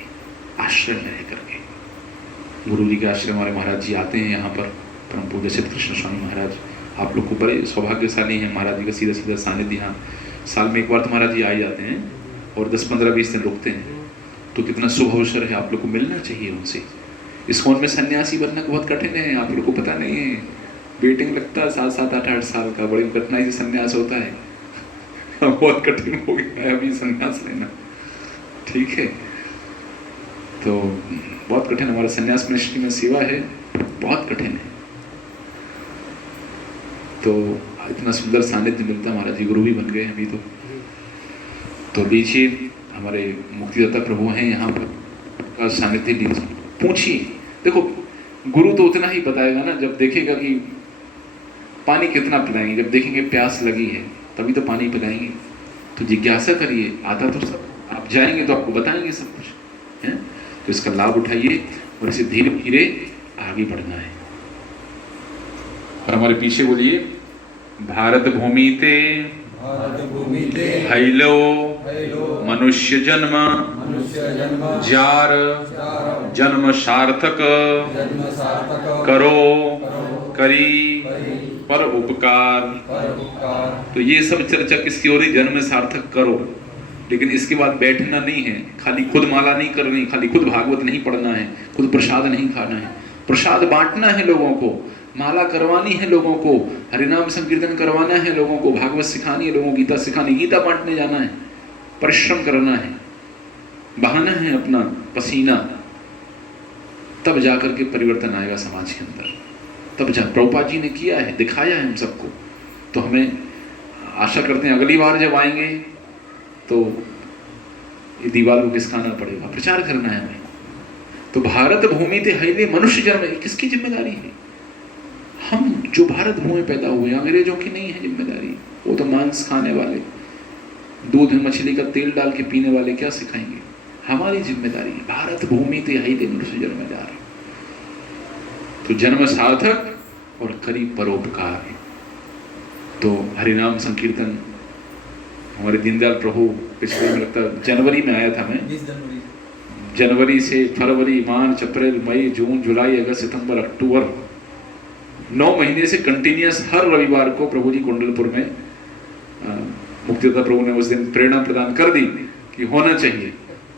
आश्रय में रह करके। गुरु जी के आश्रय हमारे महाराज जी आते हैं यहाँ पर, परम पूज्य सिद्ध कृष्ण स्वामी महाराज, आप लोग को बड़े सौभाग्यशाली हैं, महाराज जी का सीधा सीधा सानिध्य यहाँ। साल में एक बार तो महाराज जी आ ही जाते हैं और 10, 15, 20 दिन रुकते हैं, तो कितना शुभ अवसर है, आप लोग को मिलना चाहिए उनसे। इस्कॉन में सन्यासी बनना बहुत कठिन है, आप लोग को पता नहीं है, वेटिंग लगता है 7, 8 साल का, बड़ी कठिनाई से सन्यास होता है। बहुत कठिन हो गया है अभी सन्यास लेना, ठीक है? तो बहुत कठिन, हमारा सन्यास मिनिस्ट्री में सेवा है, बहुत कठिन है। तो इतना सुंदर सानिध्य मिलता है, महाराज जी गुरु भी बन गए अभी तो लीजिए, हमारे मुक्तिदाता प्रभु हैं यहाँ पर, का सानिध्य लीजिए, पूछिए। देखो गुरु तो उतना ही बताएगा ना, जब देखेगा कि पानी कितना पिलाएंगे, जब देखेंगे प्यास लगी है तभी तो पानी पिलाएंगे। तो जिज्ञासा करिए, आता तो सब, आप जाएंगे तो आपको बताएंगे सब कुछ है, तो इसका लाभ उठाइए और इसे धीरे धीरे आगे बढ़ना है। और हमारे पीछे बोलिए, भारत भूमि ते हैलो मनुष्य जन्म जार जन्म सार्थक करो करी पर उपकार। तो ये सब चर्चा किसकी हो रही? जन्म सार्थक करो, लेकिन इसके बाद बैठना नहीं है, खाली खुद माला नहीं करनी, खाली खुद भागवत नहीं पढ़ना है, खुद प्रसाद नहीं खाना है, प्रसाद बांटना है लोगों को, माला करवानी है लोगों को, हरिनाम संकीर्तन करवाना है लोगों को, भागवत सिखानी है लोगों को, गीता सिखानी, गीता बांटने जाना है, परिश्रम करना है, बहाना है अपना पसीना, तब जाकर के परिवर्तन आएगा समाज के अंदर। तब जा प्रभुपाद जी ने किया है, दिखाया है हम सबको। तो हमें आशा करते हैं अगली बार जब आएंगे तो ये दीवार को किसकाना पड़ेगा, प्रचार करना है हमें। तो भारत भूमि ते हैले मनुष्य जन्म, किसकी जिम्मेदारी है? हम जो भारत भूमि में पैदा हुए, अंग्रेजों की नहीं है जिम्मेदारी, वो तो मांस खाने वाले, दूध मछली का तेल डाल के पीने वाले क्या सिखाएंगे? हमारी जिम्मेदारी है, भारत भूमि ते हैले मनुष्य जन्म जार। तो जन्म सार्थक और करी परोपकार है। तो हरिनाम संकीर्तन हमारे दीनदयाल प्रभु पिछले में लगता जनवरी में आया था, मैं जनवरी से फरवरी, मार्च, अप्रैल, मई, जून, जुलाई, अगस्त, सितंबर, अक्टूबर, 9 महीने से कंटिन्यूस हर रविवार को प्रभु जी कुंडलपुर में मुक्तिदाता प्रभु ने उस दिन प्रेरणा प्रदान कर दी कि होना चाहिए।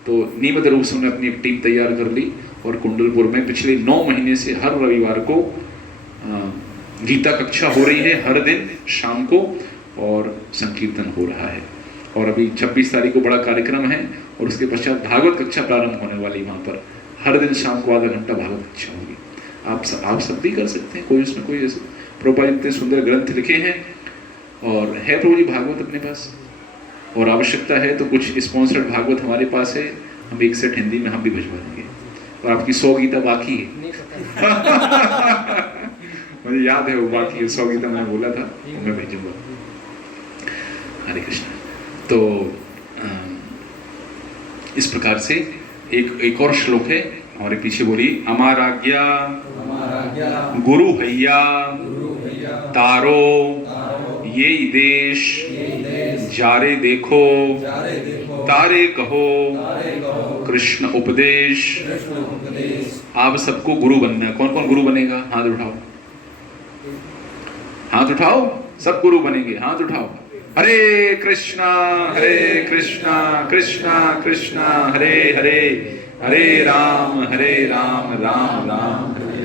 तो नियमित रूप से उन्होंने अपनी एक टीम तैयार कर ली और कुंडलपुर में पिछले 9 महीने से हर रविवार को गीता कक्षा हो रही है, हर दिन शाम को, और संकीर्तन हो रहा है। और अभी 26 तारीख को बड़ा कार्यक्रम है और उसके पश्चात भागवत कक्षा प्रारंभ होने वाली, वहाँ पर हर दिन शाम को आधा घंटा भागवत कक्षा होगी। आप सब भी कर सकते हैं, कोई उसमें कोई प्रभुपाद इतने सुंदर ग्रंथ लिखे हैं और है प्रभु जी भागवत अपने पास, और आवश्यकता है तो कुछ स्पॉन्सर्ड भागवत हमारे पास है, हम एक सेट हिंदी में हम भी भिजवा देंगे। और आपकी 100 गीता बाकी है। मुझे याद है वो बाकी है, 100 गीता मैंने बोला था, वो मैं भेजूंगा। हरे कृष्ण। तो इस प्रकार से एक और श्लोक है हमारे पीछे, बोली, अमाराज्ञा गुरु हैया तारो ये देश जारे देखो तारे कहो कृष्ण उपदेश। आप सबको गुरु बनना है। कौन कौन गुरु बनेगा? हाथ उठाओ। हाथ उठाओ, सब गुरु बनेंगे, हाथ उठाओ। हरे कृष्णा कृष्णा कृष्णा हरे हरे, हरे राम राम राम हरे।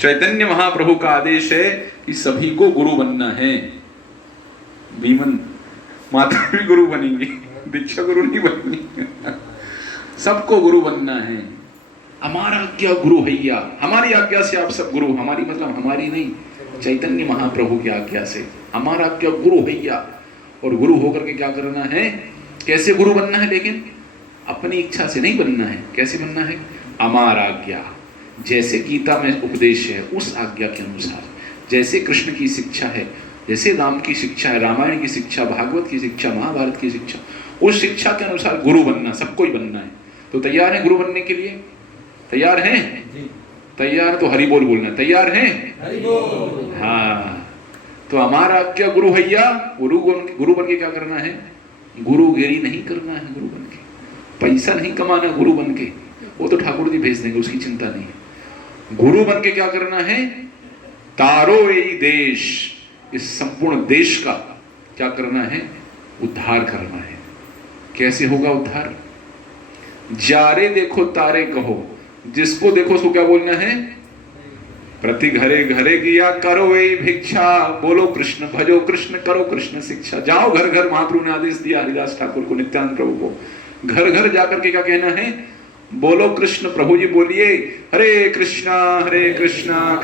चैतन्य महाप्रभु का आदेश है कि सभी को गुरु बनना है। भीमन माता भी गुरु बनेंगी, दीक्षा गुरु नहीं बननी। सबको गुरु बनना है। हमारा आज्ञा गुरु हैया, हमारी आज्ञा से आप सब गुरु, हमारी मतलब हमारी नहीं, चैतन्य महाप्रभु की आज्ञा से हमारा आज्ञा गुरु हैया। और गुरु होकर के क्या करना है, कैसे गुरु बनना है, लेकिन अपनी इच्छा से नहीं बनना है। कैसे बनना है, हमारा आज्ञा, जैसे गीता में उपदेश है उस आज्ञा के अनुसार, जैसे कृष्ण की शिक्षा है, जैसे राम की शिक्षा है, रामायण की शिक्षा, भागवत की शिक्षा, महाभारत की शिक्षा, उस शिक्षा के अनुसार गुरु बनना, सबको ही बनना है। तो तैयार है गुरु बनने के लिए? तैयार हैं? तैयार तो हरि बोल बोलना, तैयार हैं? हरि बोल। हाँ, तो हमारा आज्ञा गुरु हैया, गुरु बन के क्या करना है, गुरुगिरी नहीं करना है। गुरु बन के पैसा नहीं कमाना, गुरु बन के वो तो ठाकुर जी भेज देंगे, उसकी चिंता नहीं है। गुरु बन के क्या करना है, तारो यही देश, इस संपूर्ण देश का क्या करना है, उद्धार करना है। कैसे होगा उद्धार, जारे देखो तारे कहो, जिसको देखो उसको क्या बोलना है, प्रति घरे घरे किया करो वही भिक्षा, बोलो कृष्ण भजो कृष्ण करो कृष्ण शिक्षा। जाओ घर घर, महाप्रभु ने आदेश दिया हरिदास ठाकुर को, नित्यानंद प्रभु को, घर घर जाकर के क्या कहना है, बोलो कृष्ण। प्रभु जी बोलिए हरे कृष्णा कृष्णा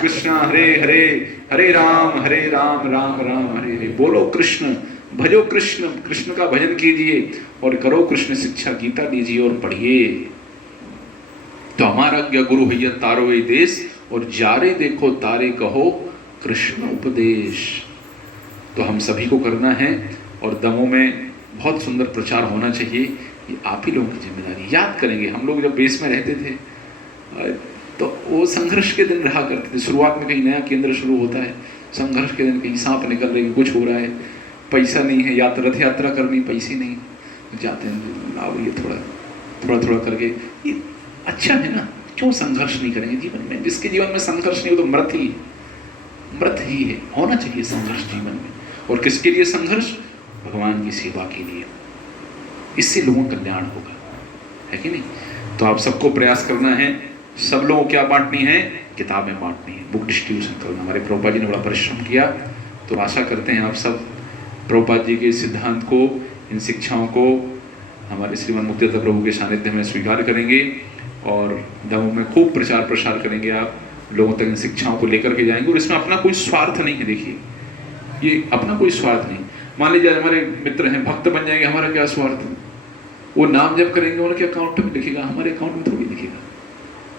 कृष्णा हरे हरे, हरे राम राम राम हरे हरे। बोलो कृष्ण, भजो कृष्ण, कृष्ण का भजन कीजिए और करो कृष्ण शिक्षा, गीता लीजिए और पढ़िए। तो हमारा आज्ञा गुरु हैया तारो ये देश, और जारे देखो तारे कहो कृष्ण उपदेश। तो हम सभी को करना है, और दमों में बहुत सुंदर प्रचार होना चाहिए। ये आप ही लोगों की जिम्मेदारी। याद करेंगे, हम लोग जब बेस में रहते थे तो वो संघर्ष के दिन रहा करते थे। शुरुआत में कहीं नया केंद्र शुरू होता है, संघर्ष के दिन, कहीं सांप निकल रहे, कुछ हो रहा है, पैसा नहीं है, रथ यात्रा करनी, पैसे नहीं, जाते हैं लाओ ये थोड़ा करके। ये अच्छा है ना, क्यों संघर्ष नहीं करेंगे जीवन में? जिसके जीवन में संघर्ष नहीं हो तो मृत ही है। होना चाहिए संघर्ष जीवन में। और किसके लिए संघर्ष, भगवान की सेवा के लिए। इससे लोगों का कल्याण होगा, है कि नहीं? तो आप सबको प्रयास करना है, सब लोगों को क्या बांटनी है, किताबें बांटनी है, बुक डिस्ट्रीब्यूशन करना। हमारे प्रभुपाद जी ने बड़ा परिश्रम किया, तो आशा करते हैं आप सब प्रभुपाद जी के सिद्धांत को, इन शिक्षाओं को हमारे श्रीमद मुक्तिदाता प्रभु के सानिध्य में स्वीकार करेंगे और दमों में खूब प्रचार प्रसार करेंगे। आप लोगों तक इन शिक्षाओं को लेकर के जाएंगे। और इसमें अपना कोई स्वार्थ नहीं है। देखिए, ये अपना कोई स्वार्थ नहीं। मान लीजिए हमारे मित्र हैं, भक्त बन जाएंगे, हमारा क्या स्वार्थ? वो नाम जब करेंगे उनके अकाउंट में लिखेगा, हमारे अकाउंट में थोड़ी लिखेगा।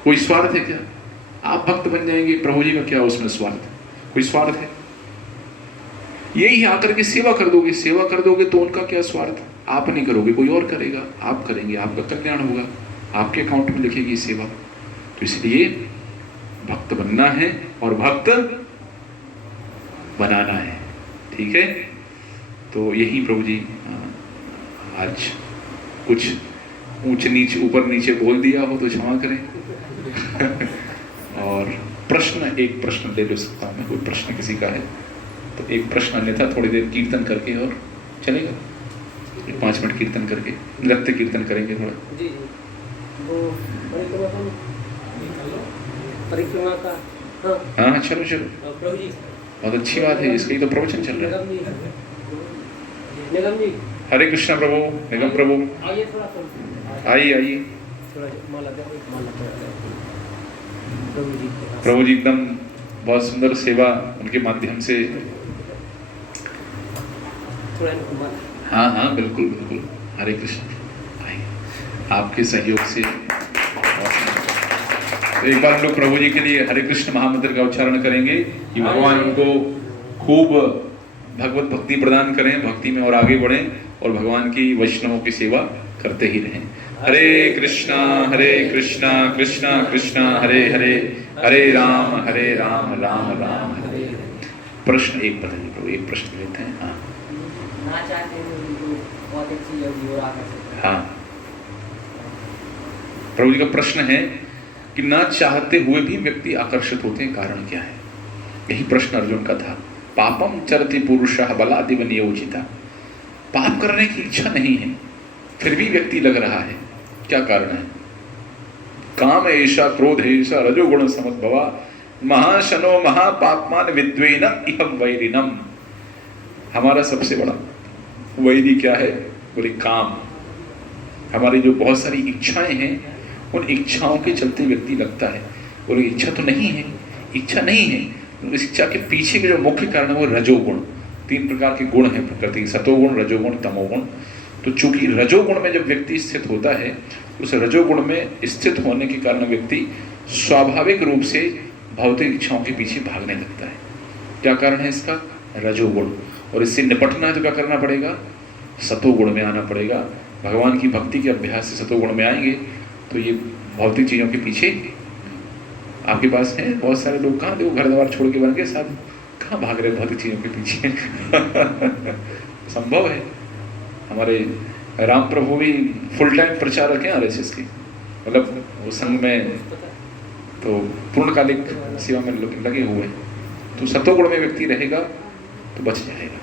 कोई स्वार्थ है क्या? आप भक्त बन जाएंगे, प्रभु जी का क्या उसमें स्वार्थ? कोई स्वार्थ है? यही आकर के सेवा कर दोगे, सेवा कर दोगे तो उनका क्या स्वार्थ? आप नहीं करोगे, कोई और करेगा, आप करेंगे, आपका कल्याण होगा, आपके अकाउंट में लिखेगी सेवा। तो इसलिए भक्त बनना है और भक्त बनाना है, ठीक है? तो यही प्रभु जी आज कुछ ऊंच नीच ऊपर नीचे बोल दिया हो तो क्षमा करें। और प्रश्न, एक प्रश्न ले सकता हूँ मैं, कोई प्रश्न किसी का है तो एक प्रश्न, अन्यथा थोड़ी देर कीर्तन करके और चलेगा, 5 मिनट कीर्तन करके, नृत्य कीर्तन करेंगे थोड़ा। जी वो परिक्रमा का, हाँ चलो प्रभु जी बहुत अच्छी बात है, इसका ही तो प्रवचन चल रहा है। निगम जी, हरे कृष्णा प्रभु, निगम प्रभु, आइए थोड़ा, आइए थोड़ा माला प्रभु जी। प्रभु जी एकदम बहुत सुंदर सेवा उनके माध्यम से। थोड़ा हाँ बिल्कुल बिल्कुल। हरे कृष्ण, आइए आपके सहयोग से। तो एक बार हम लोग प्रभु जी के लिए हरे कृष्ण महामंत्र का उच्चारण करेंगे कि भगवान उनको खूब भगवत भक्ति प्रदान करें, भक्ति में और आगे बढ़ें और भगवान की वैष्णवों की सेवा करते ही रहें। हरे कृष्णा कृष्णा कृष्णा हरे हरे, हरे राम राम राम हरे। प्रश्न एक बताइए प्रभु, एक प्रश्न लेते हैं। हाँ ना चाहते हैं तो बहुत अच्छी योगी और आकर सकते हैं। हाँ, प्रभु जी का प्रश्न है कि ना चाहते हुए भी व्यक्ति आकर्षित होते हैं, कारण क्या है? यही प्रश्न अर्जुन का था। पापम चरति पुरुषः बलादिव नियोजिता। पाप करने की इच्छा नहीं है, फिर भी व्यक्ति लग रहा है। क्या कारण है? काम ऐसा, क्रोध ऐसा, रजोगुण समद्भवा, महाशनो महापापमान विद्वेन इहम वैरिणम। हमारा सबसे बड़ा वैरी क्या है? बोले काम। हमारी जो बहुत सारी इच्छाएं हैं, उन इच्छाओं के चलते व्यक्ति लगता है। बोले इच्छा तो नहीं है, इच्छा नहीं है। इस इच्छा के पीछे के जो मुख्य कारण है वो रजोगुण। 3 प्रकार के गुण हैं प्रकृति, सतोगुण, रजोगुण, तमोगुण। तो चूंकि रजोगुण में जब व्यक्ति स्थित होता है, उस रजोगुण में स्थित होने के कारण व्यक्ति स्वाभाविक रूप से भौतिक इच्छाओं के पीछे भागने लगता है। क्या कारण है इसका? रजोगुण। और इससे निपटना है तो क्या करना पड़ेगा? सतोगुण में आना पड़ेगा। भगवान की भक्ति के अभ्यास से सतोगुण में आएंगे तो ये भौतिक चीज़ों के पीछे। आपके पास है बहुत सारे लोग, कहाँ देखो घर द्वार छोड़ के बन गए साधु, कहाँ भाग रहे भौतिक चीज़ों के पीछे। संभव है। हमारे राम प्रभु भी फुल टाइम प्रचारक हैं RSS के, मतलब वो संघ में तो पूर्णकालिक सेवा में लगे हुए हैं। तो सतोगुण में व्यक्ति रहेगा तो बच जाएगा।